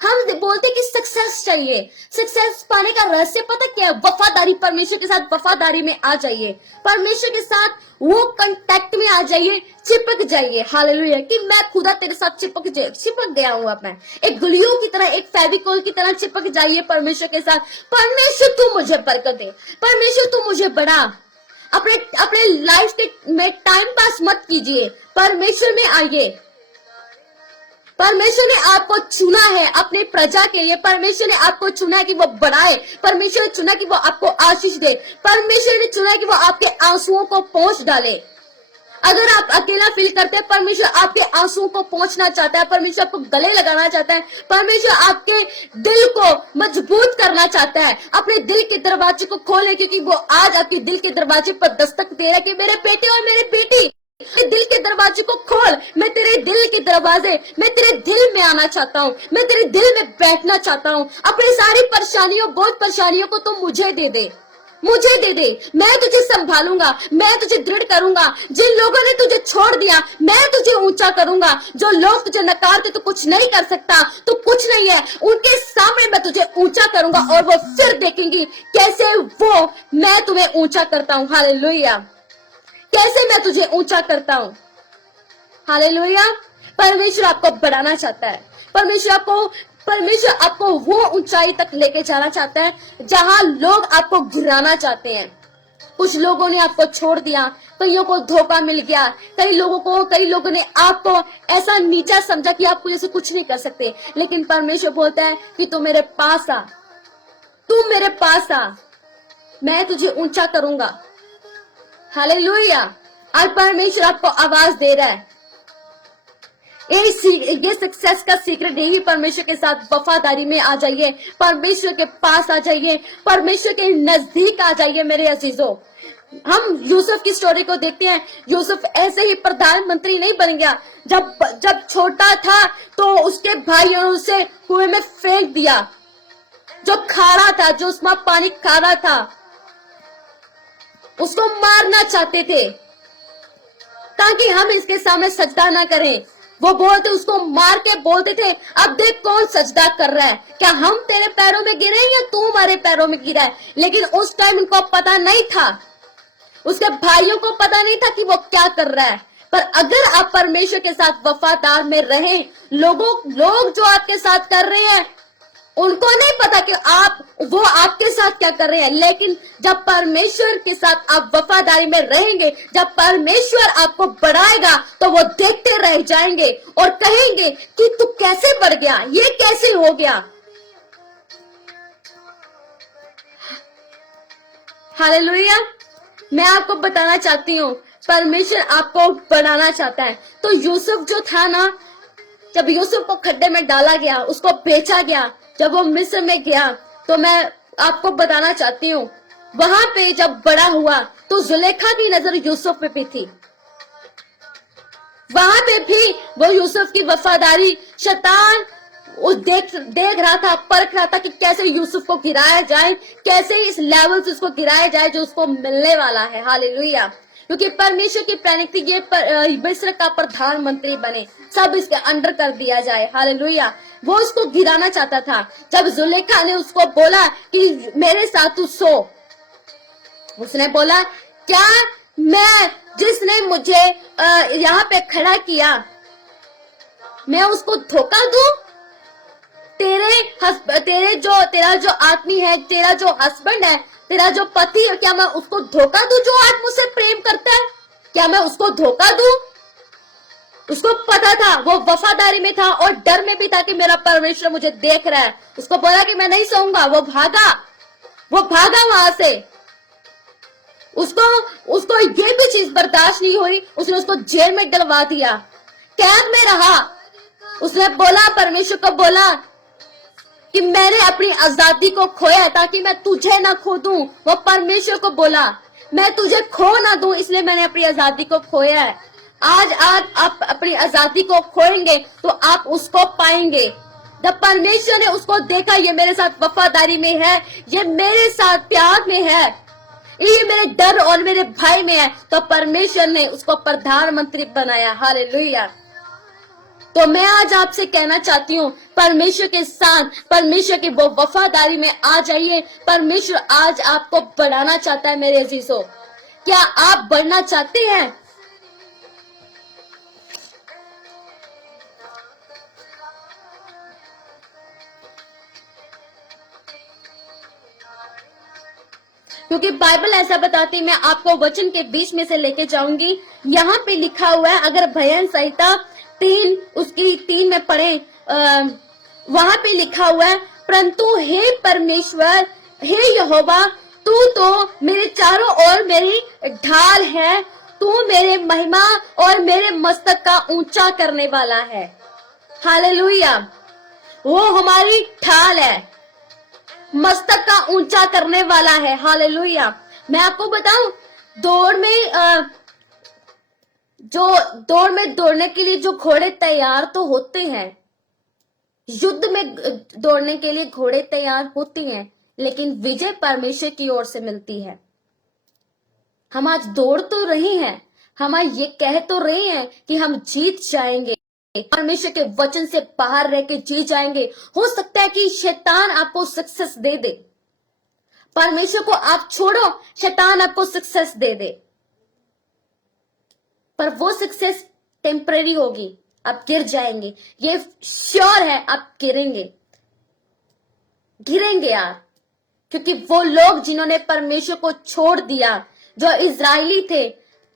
हम बोलते कि सक्सेस चाहिए, सक्सेस पाने का रहस्य पता क्या है? वफादारी, परमेश्वर के साथ वफादारी में आ जाइए, परमेश्वर के साथ वो कांटेक्ट में आ जाइए, चिपक जाइए, हालेलुया, कि मैं खुदा तेरे साथ चिपक गया हूँ। अब मैं एक ग्लू की तरह, एक फेविकोल की तरह चिपक जाइए परमेश्वर के साथ। परमेश्वर तू मुझे बरकत दे, परमेश्वर तू मुझे बढ़ा। अपने लाइफ में टाइम पास मत कीजिए, परमेश्वर में आइए। परमेश्वर ने आपको चुना है अपनी प्रजा के लिए, परमेश्वर ने आपको चुना है कि वो बढ़ाए, परमेश्वर ने चुना कि वो आपको आशीष दे, परमेश्वर ने चुना है कि वो आपके आंसुओं को पोंछ डाले। अगर आप अकेला फील करते हैं, परमेश्वर आपके आंसुओं को पोंछना चाहता है, परमेश्वर आपको गले लगाना चाहता है, परमेश्वर आपके दिल को मजबूत करना चाहता है। अपने दिल के दरवाजे को खोले, क्योंकि वो आज आपके दिल के दरवाजे पर दस्तक दे रहा है कि मेरे बेटे और मेरे बेटी, मेरे दिल के दरवाजे को खोल, मैं तेरे दिल के दरवाजे, मैं तेरे दिल में आना चाहता हूँ, मैं तेरे दिल में बैठना चाहता हूँ। अपनी सारी परेशानियों, बहुत परेशानियों को तुम मुझे दे दे, मुझे दे दे, मैं तुझे संभालूंगा, मैं तुझे दृढ़ करूंगा। जिन लोगों ने तुझे छोड़ दिया, मैं तुझे ऊंचा करूंगा। जो लोग तुझे नकारते, तो कुछ नहीं कर सकता, तो कुछ नहीं है, उनके सामने मैं तुझे ऊंचा करूंगा, और वो फिर देखेंगी कैसे वो मैं तुम्हें ऊंचा करता हूँ। हालेलुया, कैसे मैं तुझे ऊंचा करता हूँ। हालेलुया। परमेश्वर आपको बढ़ाना चाहता है, परमेश्वर आपको वो ऊंचाई तक लेके जाना चाहता है जहां लोग आपको गिराना चाहते हैं। कुछ लोगों ने आपको छोड़ दिया, कईयों को धोखा मिल गया, कई लोगों ने आपको ऐसा नीचा समझा कि आप जैसे कुछ नहीं कर सकते, लेकिन परमेश्वर बोलता है कि तू मेरे पास आ, तू मेरे पास आ, मैं तुझे ऊंचा करूंगा। हालेलुया। और परमेश्वर आपको आवाज दे रहा है। ये सक्सेस का सीक्रेट यही, परमेश्वर के साथ वफादारी में आ जाइए, परमेश्वर के पास आ जाइए, परमेश्वर के नजदीक आ जाइए मेरे अजीजों। हम यूसुफ की स्टोरी को देखते हैं, यूसुफ ऐसे ही प्रधानमंत्री नहीं बन गया। जब जब छोटा था तो उसके भाइयों ने उसे कुएं में फेंक दिया, जो खारा था, जो उसमें पानी खारा था, उसको मारना चाहते थे ताकि हम इसके सामने सजदा ना करें। वो बोलते, उसको मार के बोलते थे, अब देख कौन सजदा कर रहा है, क्या हम तेरे पैरों में गिरे या तू हमारे पैरों में गिरा है। लेकिन उस टाइम उनको पता नहीं था, उसके भाइयों को पता नहीं था कि वो क्या कर रहा है। पर अगर आप परमेश्वर के साथ वफादार में रहें, लोग जो आपके साथ कर रहे हैं उनको नहीं पता कि वो आपके साथ क्या कर रहे हैं। लेकिन जब परमेश्वर के साथ आप वफादारी में रहेंगे, जब परमेश्वर आपको बढ़ाएगा, तो वो देखते रह जाएंगे और कहेंगे कि तू कैसे बढ़ गया, ये कैसे हो गया। हालेलुया। मैं आपको बताना चाहती हूँ, परमेश्वर आपको बढ़ाना चाहता है। तो यूसुफ जो था ना, जब यूसुफ को खड्डे में डाला गया, उसको बेचा गया, जब वो मिस्र में गया, तो मैं आपको बताना चाहती हूँ, वहां पे जब बड़ा हुआ तो जुलेखा की नजर यूसुफ पे भी थी। वहां पे भी वो यूसुफ की वफादारी, शैतान वो देख रहा था, परख रहा था कि कैसे यूसुफ को गिराया जाए, कैसे इस लेवल से उसको गिराया जाए जो उसको मिलने वाला है। हालेलुया। क्योंकि परमेश्वर की प्लानिंग थी ये मिस्र का प्रधानमंत्री बने, सब इसके अंडर कर दिया जाए। हालेलुया। वो उसको गिराना चाहता था। जब जुलेखा ने उसको बोला कि मेरे साथ तू सो, उसने बोला, क्या मैं जिसने मुझे यहाँ पे खड़ा किया, मैं उसको धोखा दूं? तेरा जो आदमी है, तेरा जो हस्बैंड है, तेरा जो पति है, क्या मैं उसको धोखा दूं जो आज मुझसे प्रेम करता है? क्या मैं उसको धोखा दूं? उसको पता था, वो वफादारी में था और डर में भी था कि मेरा परमेश्वर मुझे देख रहा है। उसको बोला कि मैं नहीं सोऊंगा। वो भागा वहां से। उसको ये भी चीज बर्दाश्त नहीं हुई, उसने उसको जेल में डलवा दिया, कैद में रहा। उसने बोला, परमेश्वर को बोला कि मैंने अपनी आजादी को खोया ताकि मैं तुझे ना खो दूं। वो परमेश्वर को बोला, मैं तुझे खो ना दूं, इसलिए मैंने अपनी आजादी को खोया है। आज आप अपनी आजादी को खोएंगे तो आप उसको पाएंगे। जब परमेश्वर ने उसको देखा, ये मेरे साथ वफादारी में है, ये मेरे साथ प्यार में है, ये मेरे डर और मेरे भय में है, तो परमेश्वर ने उसको प्रधानमंत्री बनाया। हालेलुया। तो मैं आज आपसे कहना चाहती हूँ, परमेश्वर के साथ, परमेश्वर की वो वफादारी में आ जाइए। परमेश्वर आज आपको बढ़ाना चाहता है। मेरे अजीजों, क्या आप बढ़ना चाहते हैं? क्योंकि बाइबल ऐसा बताती है, मैं आपको वचन के बीच में से लेके जाऊंगी। यहाँ पे लिखा हुआ है, अगर भजन संहिता 3 उसकी 3 में पढ़े, वहां पे लिखा हुआ है, परंतु हे परमेश्वर, हे यहोवा, तू तो मेरे चारों ओर मेरी ढाल है, तू मेरे महिमा और मेरे मस्तक का ऊंचा करने वाला है। हालेलुया। वो हमारी ढाल है, मस्तक का ऊंचा करने वाला है। हालेलुया। मैं आपको बताऊं, दौड़ में दौड़ने के लिए जो घोड़े तैयार तो होते हैं, युद्ध में दौड़ने के लिए घोड़े तैयार होते हैं, लेकिन विजय परमेश्वर की ओर से मिलती है। हम आज दौड़ तो रहे हैं, हम आज ये कह तो रहे हैं कि हम जीत जाएंगे, परमेश्वर के वचन से बाहर रह के जीत जाएंगे। हो सकता है कि शैतान आपको सक्सेस दे दे, परमेश्वर को आप छोड़ो, शैतान आपको सक्सेस दे दे, पर वो सक्सेस टेम्परेरी होगी, आप गिर जाएंगे, ये श्योर है। आप गिरेंगे यार, क्योंकि वो लोग जिन्होंने परमेश्वर को छोड़ दिया, जो इजरायली थे,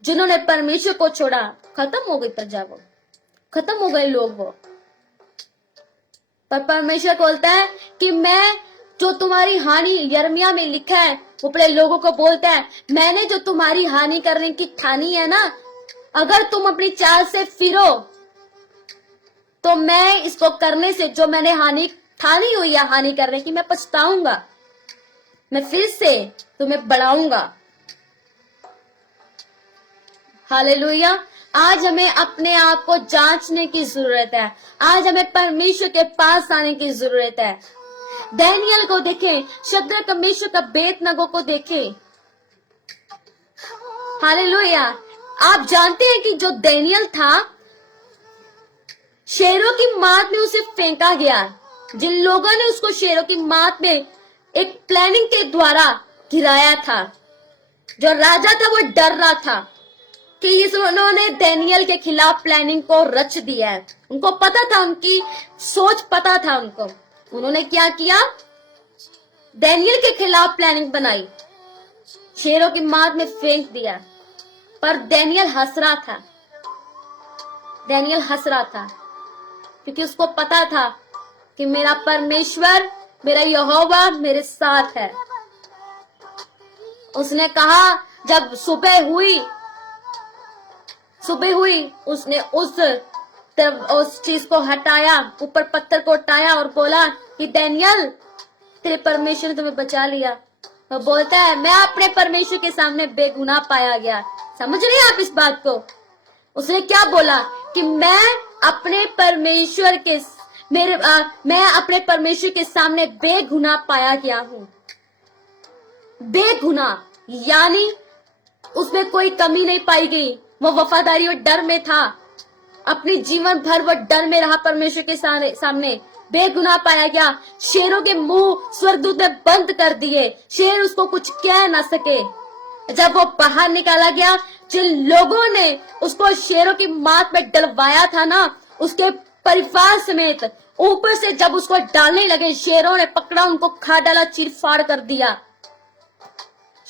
जिन्होंने परमेश्वर को छोड़ा, खत्म हो गई प्रजा, वो खत्म हो गए लोग वो। पर परमेश्वर बोलता है कि मैं जो तुम्हारी हानि, यिर्मयाह में लिखा है, वो अपने लोगों को बोलता है, मैंने जो तुम्हारी हानि करने की ठानी है ना, अगर तुम अपनी चाल से फिरो तो मैं इसको करने से, जो मैंने हानि ठानी हुई है हानि करने की, मैं पछताऊंगा, मैं फिर से तुम्हें बढ़ाऊंगा। हालेलुया। आज हमें अपने आप को जांचने की जरूरत है। आज हमें परमेश्वर के पास आने की जरूरत है। डैनियल को देखें, शद्रक मेशक अबेदनगो को देखें। हालेलुया। आप जानते हैं कि जो डैनियल था, शेरों की मात में उसे फेंका गया। जिन लोगों ने उसको शेरों की मात में एक प्लानिंग के द्वारा गिराया था, जो राजा था वो डर रहा था कि उन्होंने डैनियल के खिलाफ प्लानिंग को रच दिया है। उनको पता था, उनकी सोच पता था उनको। उन्होंने क्या किया? डैनियल के खिलाफ प्लानिंग बनाई, शेरों की मात में फेंक दिया। पर डैनियल हंस रहा था। डैनियल हंस रहा था क्योंकि उसको पता था कि मेरा परमेश्वर, मेरा यहोवा मेरे साथ है। उसने कहा, जब सुबह हुई उसने उस चीज को हटाया, ऊपर पत्थर को हटाया और बोला कि डैनियल, तेरे परमेश्वर ने तुम्हें बचा लिया। वो बोलता है, मैं अपने परमेश्वर के सामने बेगुनाह पाया गया। समझ रहे हैं आप इस बात को? उसने क्या बोला कि मैं अपने परमेश्वर के सामने बेगुनाह पाया गया हूं। बेगुनाह यानी उसमें कोई कमी नहीं पाई गई। वो वफादारी और डर में था। अपने जीवन भर वो डर में रहा। परमेश्वर के सामने बेगुनाह पाया गया। शेरों के मुंह स्वर्गदूत ने बंद कर दिए। शेर उसको कुछ कह ना सके। जब वो बाहर निकाला गया, जिन लोगों ने उसको शेरों की मात में डलवाया था ना, उसके परिवार समेत ऊपर से जब उसको डालने लगे, शेरों ने पकड़ा, उनको खा डाला, चीर फाड़ कर दिया।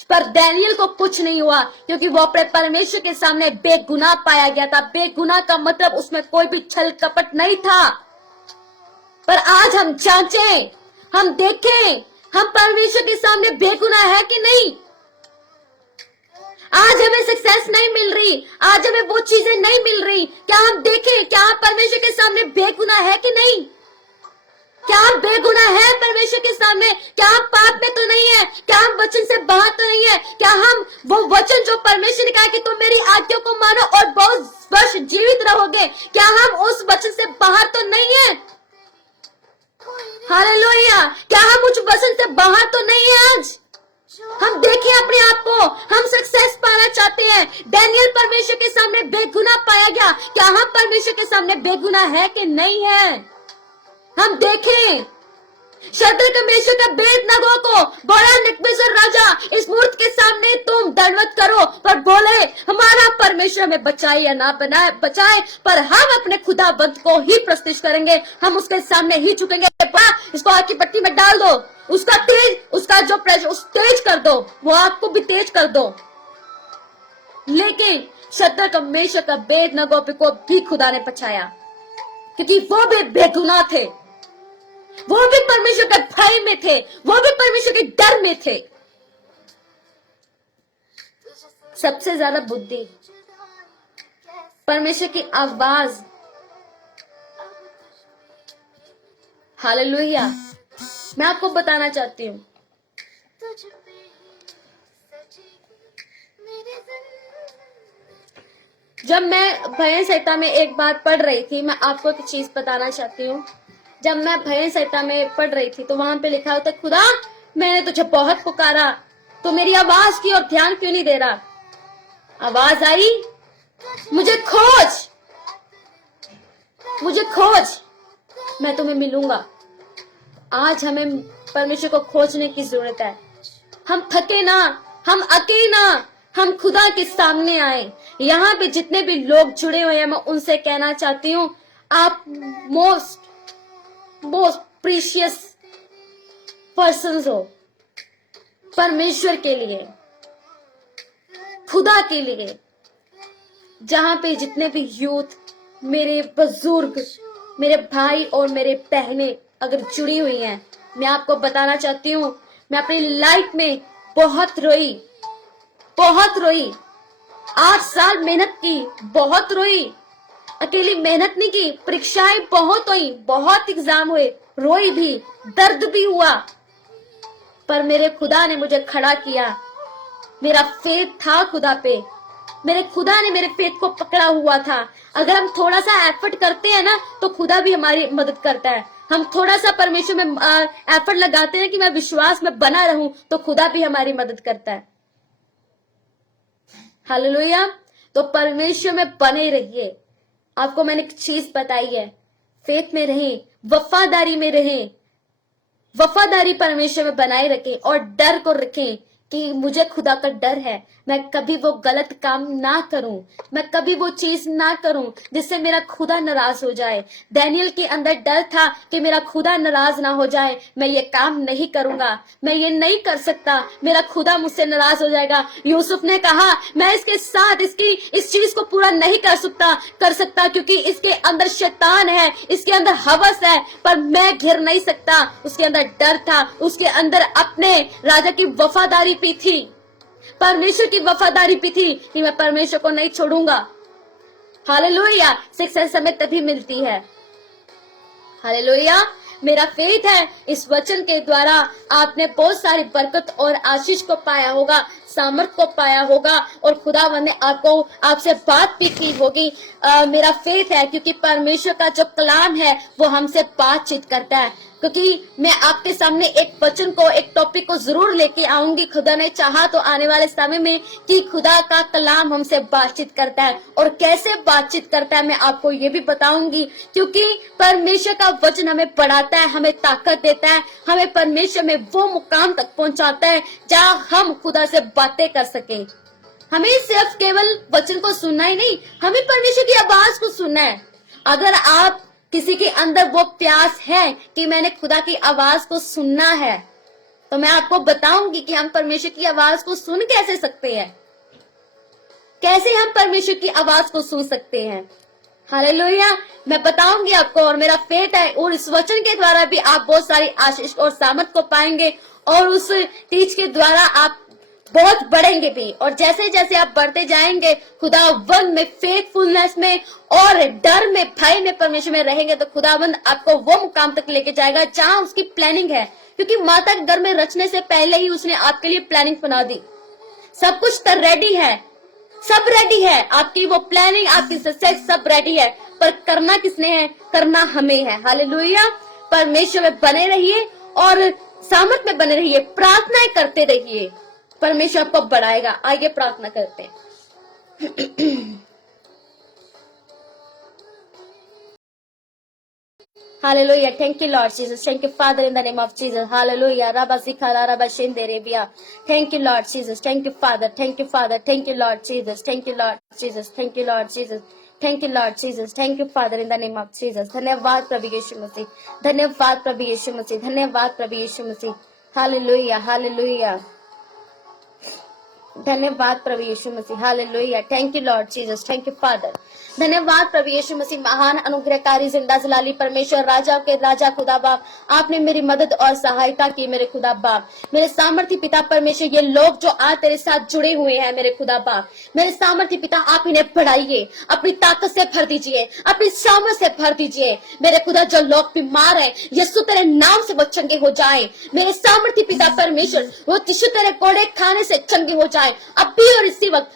पर डैनियल को कुछ नहीं हुआ क्योंकि वो अपने परमेश्वर के सामने बेगुनाह पाया गया था। बेगुनाह का मतलब उसमें कोई भी छल कपट नहीं था। पर आज हम जांचें, हम देखें, हम परमेश्वर के सामने बेगुनाह है कि नहीं। आज हमें सक्सेस नहीं मिल रही, आज हमें वो चीजें नहीं मिल रही। क्या हम देखें, क्या हम परमेश्वर के सामने बेगुनाह है कि नहीं? क्या हम बेगुनाह है परमेश्वर के सामने? क्या हम पाप में तो नहीं है? क्या हम वचन से बाहर तो नहीं है? क्या हम वो वचन जो परमेश्वर ने कहा कि तुम मेरी आज्ञा को मानो और बहुत वर्ष जीवित रहोगे, क्या हम उस वचन से बाहर तो नहीं है? हालेलुया। क्या हम उस वचन से बाहर तो नहीं है? आज हम देखें अपने आप को, हम सक्सेस पाना चाहते हैं। डैनियल परमेश्वर के सामने बेगुनाह पाया गया। क्या हम परमेश्वर के सामने बेगुनाह है कि नहीं है? हम देखें, शद्रक मेशक अबेदनगो को बड़ा निकबेसर राजा इस मूर्त के सामने तुम दंडवत करो, पर बोले हमारा परमेश्वर हमें बचाए या ना बचाए, पर हम अपने खुदाबंद को ही प्रस्तुत करेंगे, हम उसके सामने ही झुकेंगे। इसको आग की पट्टी में डाल दो, उसका जो प्रेशर उस तेज कर दो, वो आग को भी तेज कर दो। लेकिन शद्रक मेशक अबेदनगो को भी खुदा ने बचाया क्योंकि वो भी बेगुनाह थे। वो भी परमेश्वर के भय में थे, वो भी परमेश्वर के डर में थे। सबसे ज्यादा बुद्धि परमेश्वर की आवाज। हालेलुया। मैं आपको बताना चाहती हूँ, जब मैं भजन संहिता में एक बार पढ़ रही थी, मैं आपको एक चीज बताना चाहती हूँ। जब मैं भजन संहिता में पढ़ रही थी तो वहां पे लिखा होता, खुदा मैंने तुझे बहुत पुकारा, तो मेरी आवाज की और ध्यान क्यों नहीं दे रहा? आवाज आई, मुझे खोज, मैं तुम्हें मिलूंगा। आज हमें परमेश्वर को खोजने की जरूरत है। हम थके ना, हम अके ना, हम खुदा के सामने आए। यहाँ पे जितने भी लोग जुड़े हुए हैं, मैं उनसे कहना चाहती हूँ, आप मोस्ट प्रीशियस पर्सन्स हो परमेश्वर के लिए, खुदा के लिए। जहां पे जितने भी यूथ, मेरे बुजुर्ग, मेरे भाई और मेरे बहनें अगर जुड़ी हुई हैं, मैं आपको बताना चाहती हूँ, मैं अपनी लाइफ में बहुत रोई। 8 साल मेहनत की, बहुत रोई। अकेली मेहनत नहीं की, परीक्षाएं बहुत हुई, बहुत एग्जाम हुए, रोई भी, दर्द भी हुआ, पर मेरे खुदा ने मुझे खड़ा किया। मेरा फेथ था खुदा पे, मेरे खुदा ने मेरे फेथ को पकड़ा हुआ था। अगर हम थोड़ा सा एफर्ट करते हैं ना तो खुदा भी हमारी मदद करता है। हम थोड़ा सा परमेश्वर में एफर्ट लगाते हैं कि मैं विश्वास में बना रहूं तो खुदा भी हमारी मदद करता है। हालेलुया। तो परमेश्वर में बने रहिए। आपको मैंने एक चीज बताई है, फेथ में रहें, वफादारी में रहें, वफादारी परमेश्वर में बनाए रखें और डर को रखें कि मुझे खुदा का डर है, मैं कभी वो गलत काम ना करूं, मैं कभी वो चीज ना करूं जिससे मेरा खुदा नाराज हो जाए। दानियल के अंदर डर था कि मेरा खुदा नाराज ना हो जाए, मैं ये काम नहीं करूंगा, मैं ये नहीं कर सकता, मेरा खुदा मुझसे नाराज हो जाएगा। यूसुफ ने कहा मैं इसके साथ इस चीज को पूरा नहीं कर सकता क्योंकि इसके अंदर शैतान है, इसके अंदर हवस है, पर मैं घिर नहीं सकता। उसके अंदर डर था, उसके अंदर अपने राजा की वफादारी भी थी, परमेश्वर की वफादारी भी थी कि मैं परमेश्वर को नहीं छोड़ूंगा। हालेलुया। सक्सेस हमें तभी मिलती है। हालेलुया। मेरा फेथ है इस वचन के द्वारा आपने बहुत सारी बरकत और आशीष को पाया होगा, सामर्थ को पाया होगा और खुदावंद ने आपसे बात भी की होगी। मेरा फेथ है क्योंकि परमेश्वर का जो कलाम है वो हमसे बातचीत करता है। क्योंकि मैं आपके सामने एक वचन को, एक टॉपिक को जरूर लेके आऊंगी, खुदा ने चाहा तो आने वाले समय में, कि खुदा का कलाम हमसे बातचीत करता है और कैसे बातचीत करता है मैं आपको ये भी बताऊंगी। क्योंकि परमेश्वर का वचन हमें बढ़ाता है, हमें ताकत देता है, हमें परमेश्वर में वो मुकाम तक पहुंचाता है जहाँ हम खुदा से बातें कर सके। हमें सिर्फ केवल वचन को सुनना ही नहीं, हमें परमेश्वर की आवाज को सुनना है। अगर आप किसी के अंदर वो प्यास है कि मैंने खुदा की आवाज को सुनना है, तो मैं आपको बताऊंगी कि हम परमेश्वर की आवाज को सुन कैसे सकते हैं, कैसे हम परमेश्वर की आवाज को सुन सकते हैं। हालेलुया। मैं बताऊंगी आपको और मेरा फेथ है और इस वचन के द्वारा भी आप बहुत सारी आशीष और सामर्थ को पाएंगे और उस टीच के द्वारा आप बहुत बढ़ेंगे भी। और जैसे जैसे आप बढ़ते जाएंगे खुदावंद में, फेथफुलनेस में और डर में, भय में, परमेश्वर में रहेंगे तो खुदावंद आपको वो मुकाम तक लेके जाएगा जहां उसकी प्लानिंग है। क्योंकि माता के गर्भ में रचने से पहले ही उसने आपके लिए प्लानिंग बना दी। सब कुछ तो रेडी है, सब रेडी है, आपकी वो प्लानिंग, आपकी सक्सेस सब रेडी है, पर करना किसने है? करना हमें है। हालेलुया। परमेश्वर में बने रहिए और सामर्थ में बने रहिए, प्रार्थनाएं करते रहिए, परमेश्वर आपको बढ़ाएगा। आइए प्रार्थना करते हैं। Hallelujah. Thank you, Lord Jesus. Thank you, Father, in the name of Jesus. Hallelujah. Rabba Sikhala, Rabba Shende Rebia. Thank you, Lord Jesus. Thank you, Father. Thank you, Father. Thank you, Lord Jesus. Thank you, Lord Jesus. Thank you, Lord Jesus. Thank you, Lord Jesus. Thank you, Father, in the name of Jesus. धन्यवाद प्रभु यीशु मसीह, धन्यवाद प्रभु यीशु मसीह, धन्यवाद प्रभु यीशु मसीह। Hallelujah. Hallelujah. धन्यवाद प्रभु Yeshu Masih. Hallelujah. Thank you lord Jesus, thank you father. धन्यवाद प्रभु यीशु मसीह, महान अनुग्रहकारी जिंदा जलाली परमेश्वर, राजा के राजा खुदा बाप, आपने मेरी मदद और सहायता की मेरे खुदा बाप। मेरे सामर्थ्य पिता परमेश्वर, ये लोग जो आज तेरे साथ जुड़े हुए हैं मेरे खुदा बाप, मेरे सामर्थ्य पिता आप इन्हें बढ़ाइए, अपनी ताकत से भर दीजिए, अपनी सामर्थ से भर दीजिए। मेरे खुदा जो लोग बीमार है, यीशु तेरे नाम से वो चंगे हो जाए। मेरे सामर्थ्य पिता परमेश्वर, वो यीशु तेरे कोड़े खाने से चंगे हो जाए अभी और इसी वक्त,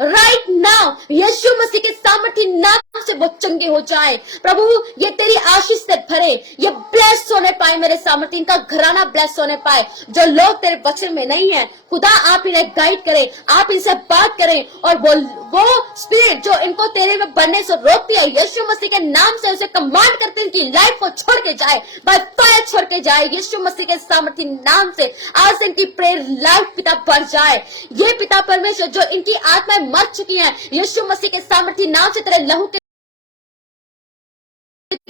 राइट नाउ, यीशु मसीह के सामर्थ्य नाम से वो चंगे हो जाए। प्रभु ये तेरी आशीष से भरे, ये ब्लेस होने पाए मेरे सामर्थ्य, इनका घराना ब्लेस होने पाए। जो लोग तेरे वचन में नहीं है खुदा, आप इन्हें गाइड करें, आप इनसे बात करें और वो स्पिरिट जो इनको तेरे में बढ़ने से रोकती है, यीशु मसीह के नाम से उसे कमांड करते हैं इनकी लाइफ को छोड़ के जाए, बाय फायर छोड़ के जाए यीशु मसीह के सामर्थ्य नाम से। आज से इनकी प्रेयर लाइफ पिता बढ़ जाए। ये पिता परमेश्वर जो इनकी आत्माएं मर चुकी हैं, यीशु मसीह के सामर्थ्य नाम से तेरे लहू के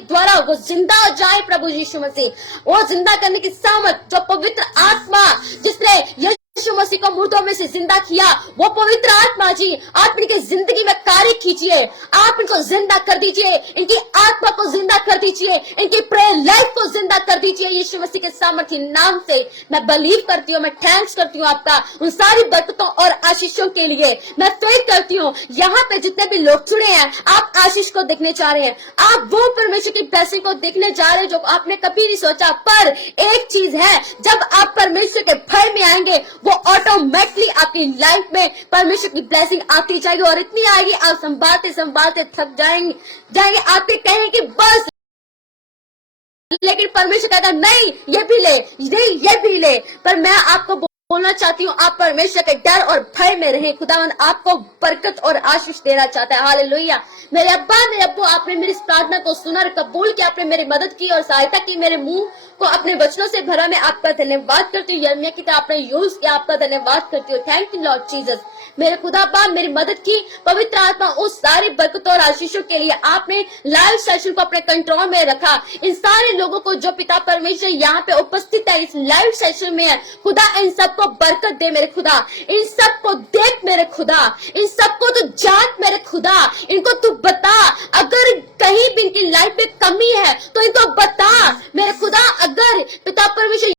द्वारा वो जिंदा हो जाए। प्रभु यीशु मसीह, वो जिंदा करने की सामर्थ, जो पवित्र आत्मा जिसने यीशु मसीह को मुर्दों में से जिंदा किया, वो पवित्र आत्मा जी आप इनकी जिंदगी में कार्य कीजिए। आप इनको जिंदा कर दीजिए, इनकी आत्मा को जिंदा कर दीजिए, इनकी प्रेयर लाइफ को जिंदा कर दीजिए यीशु मसीह के सामर्थ्य नाम से। मैं बिलीव करती हूँ, मैं थैंक्स करती हूँ आपका उन सारी बरकतों और आशीषों के लिए। मैं फेथ करती हूँ यहाँ पे जितने भी लोग जुड़े हैं, आप आशीष को देखने जा रहे हैं, आप वो परमेश्वर की ब्लेसिंग को देखने जा रहे हैं जो आपने कभी नहीं सोचा। पर एक चीज है, जब आप परमेश्वर के भय में आएंगे, वो ऑटोमेटिकली आपकी लाइफ में परमेश्वर की ब्लेसिंग आती जाएगी और इतनी आएगी आप संभालते संभालते थक जाएंगे आते कहें कि बस, लेकिन परमेश्वर कहता नहीं ये भी ले, ये भी ले। पर मैं आपको बोलना चाहती हूँ, आप परमेश्वर के डर और भय में रहें। खुदावन आपको बरकत और आशीष देना चाहता है। हालेलुया। मेरे अब्बा, मेरे अब्बू, आपने मेरी इस प्रार्थना को सुना और कबूल किया, आपने मेरी मदद की और सहायता की, मेरे मुंह को अपने वचनों से भरा। मैं आपका धन्यवाद करती हूँ। यर्मिया की तरह आपने यूज किया, आपका धन्यवाद करती हूँ। Thank you lord Jesus. मेरे खुदा बाप मेरी मदद की, पवित्र आत्मा उस सारी बरकतों और आशीषों के लिए आपने लाइव सेशन को अपने कंट्रोल में रखा। इन सारे लोगों को जो पिता परमेश्वर यहाँ पे उपस्थित है, इस लाइव सेशन में है, खुदा इन सबको बरकत दे मेरे खुदा। इन सबको देख मेरे खुदा, इन सबको तू जान मेरे खुदा। इनको तू बता, अगर कहीं भी इनकी लाइफ में कमी है तो इनको बता मेरे खुदा। अगर पिता परमेश्वर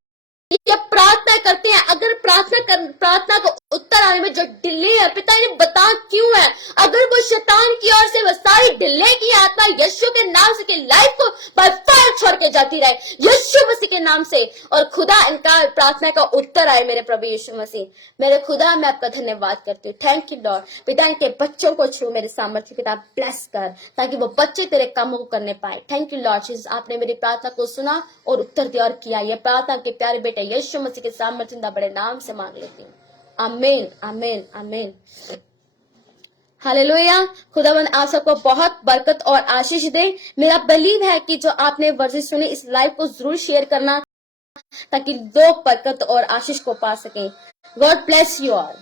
ये प्रार्थना करते हैं, अगर प्रार्थना को उत्तर आने में जो डिले है, पिता इन्हें बता क्यों है। अगर वो शैतान की ओर से वह सारी डिले की आत्मा यीशु के नाम से लाइफ को बाय फायर छोड़ के जाती रहे यीशु मसीह के नाम से, और खुदा इनका प्रार्थना का उत्तर आए मेरे प्रभु यीशु मसीह। मेरे खुदा मैं आपका धन्यवाद करती हूँ। Thank you Lord. पिता इनके बच्चों को छू, मेरे सामर्थ्य पिता ब्लेस कर, ताकि वो बच्चे तेरे कामों को करने पाए। Thank you lord Jesus. आपने मेरी प्रार्थना को सुना और उत्तर दिया और किया। यह प्रार्थना के प्यारे बेटे यीशु मसीह के सामर्थ्य बड़े नाम से मांग लेती हूँ। आमीन, आमीन, आमीन। हालेलुया। खुदावन आप सबको बहुत बरकत और आशीष दे। मेरा बिलीव है कि जो आपने वर्जिश सुनी, इस लाइव को जरूर शेयर करना ताकि लोग बरकत और आशीष को पा सकें। God bless you all.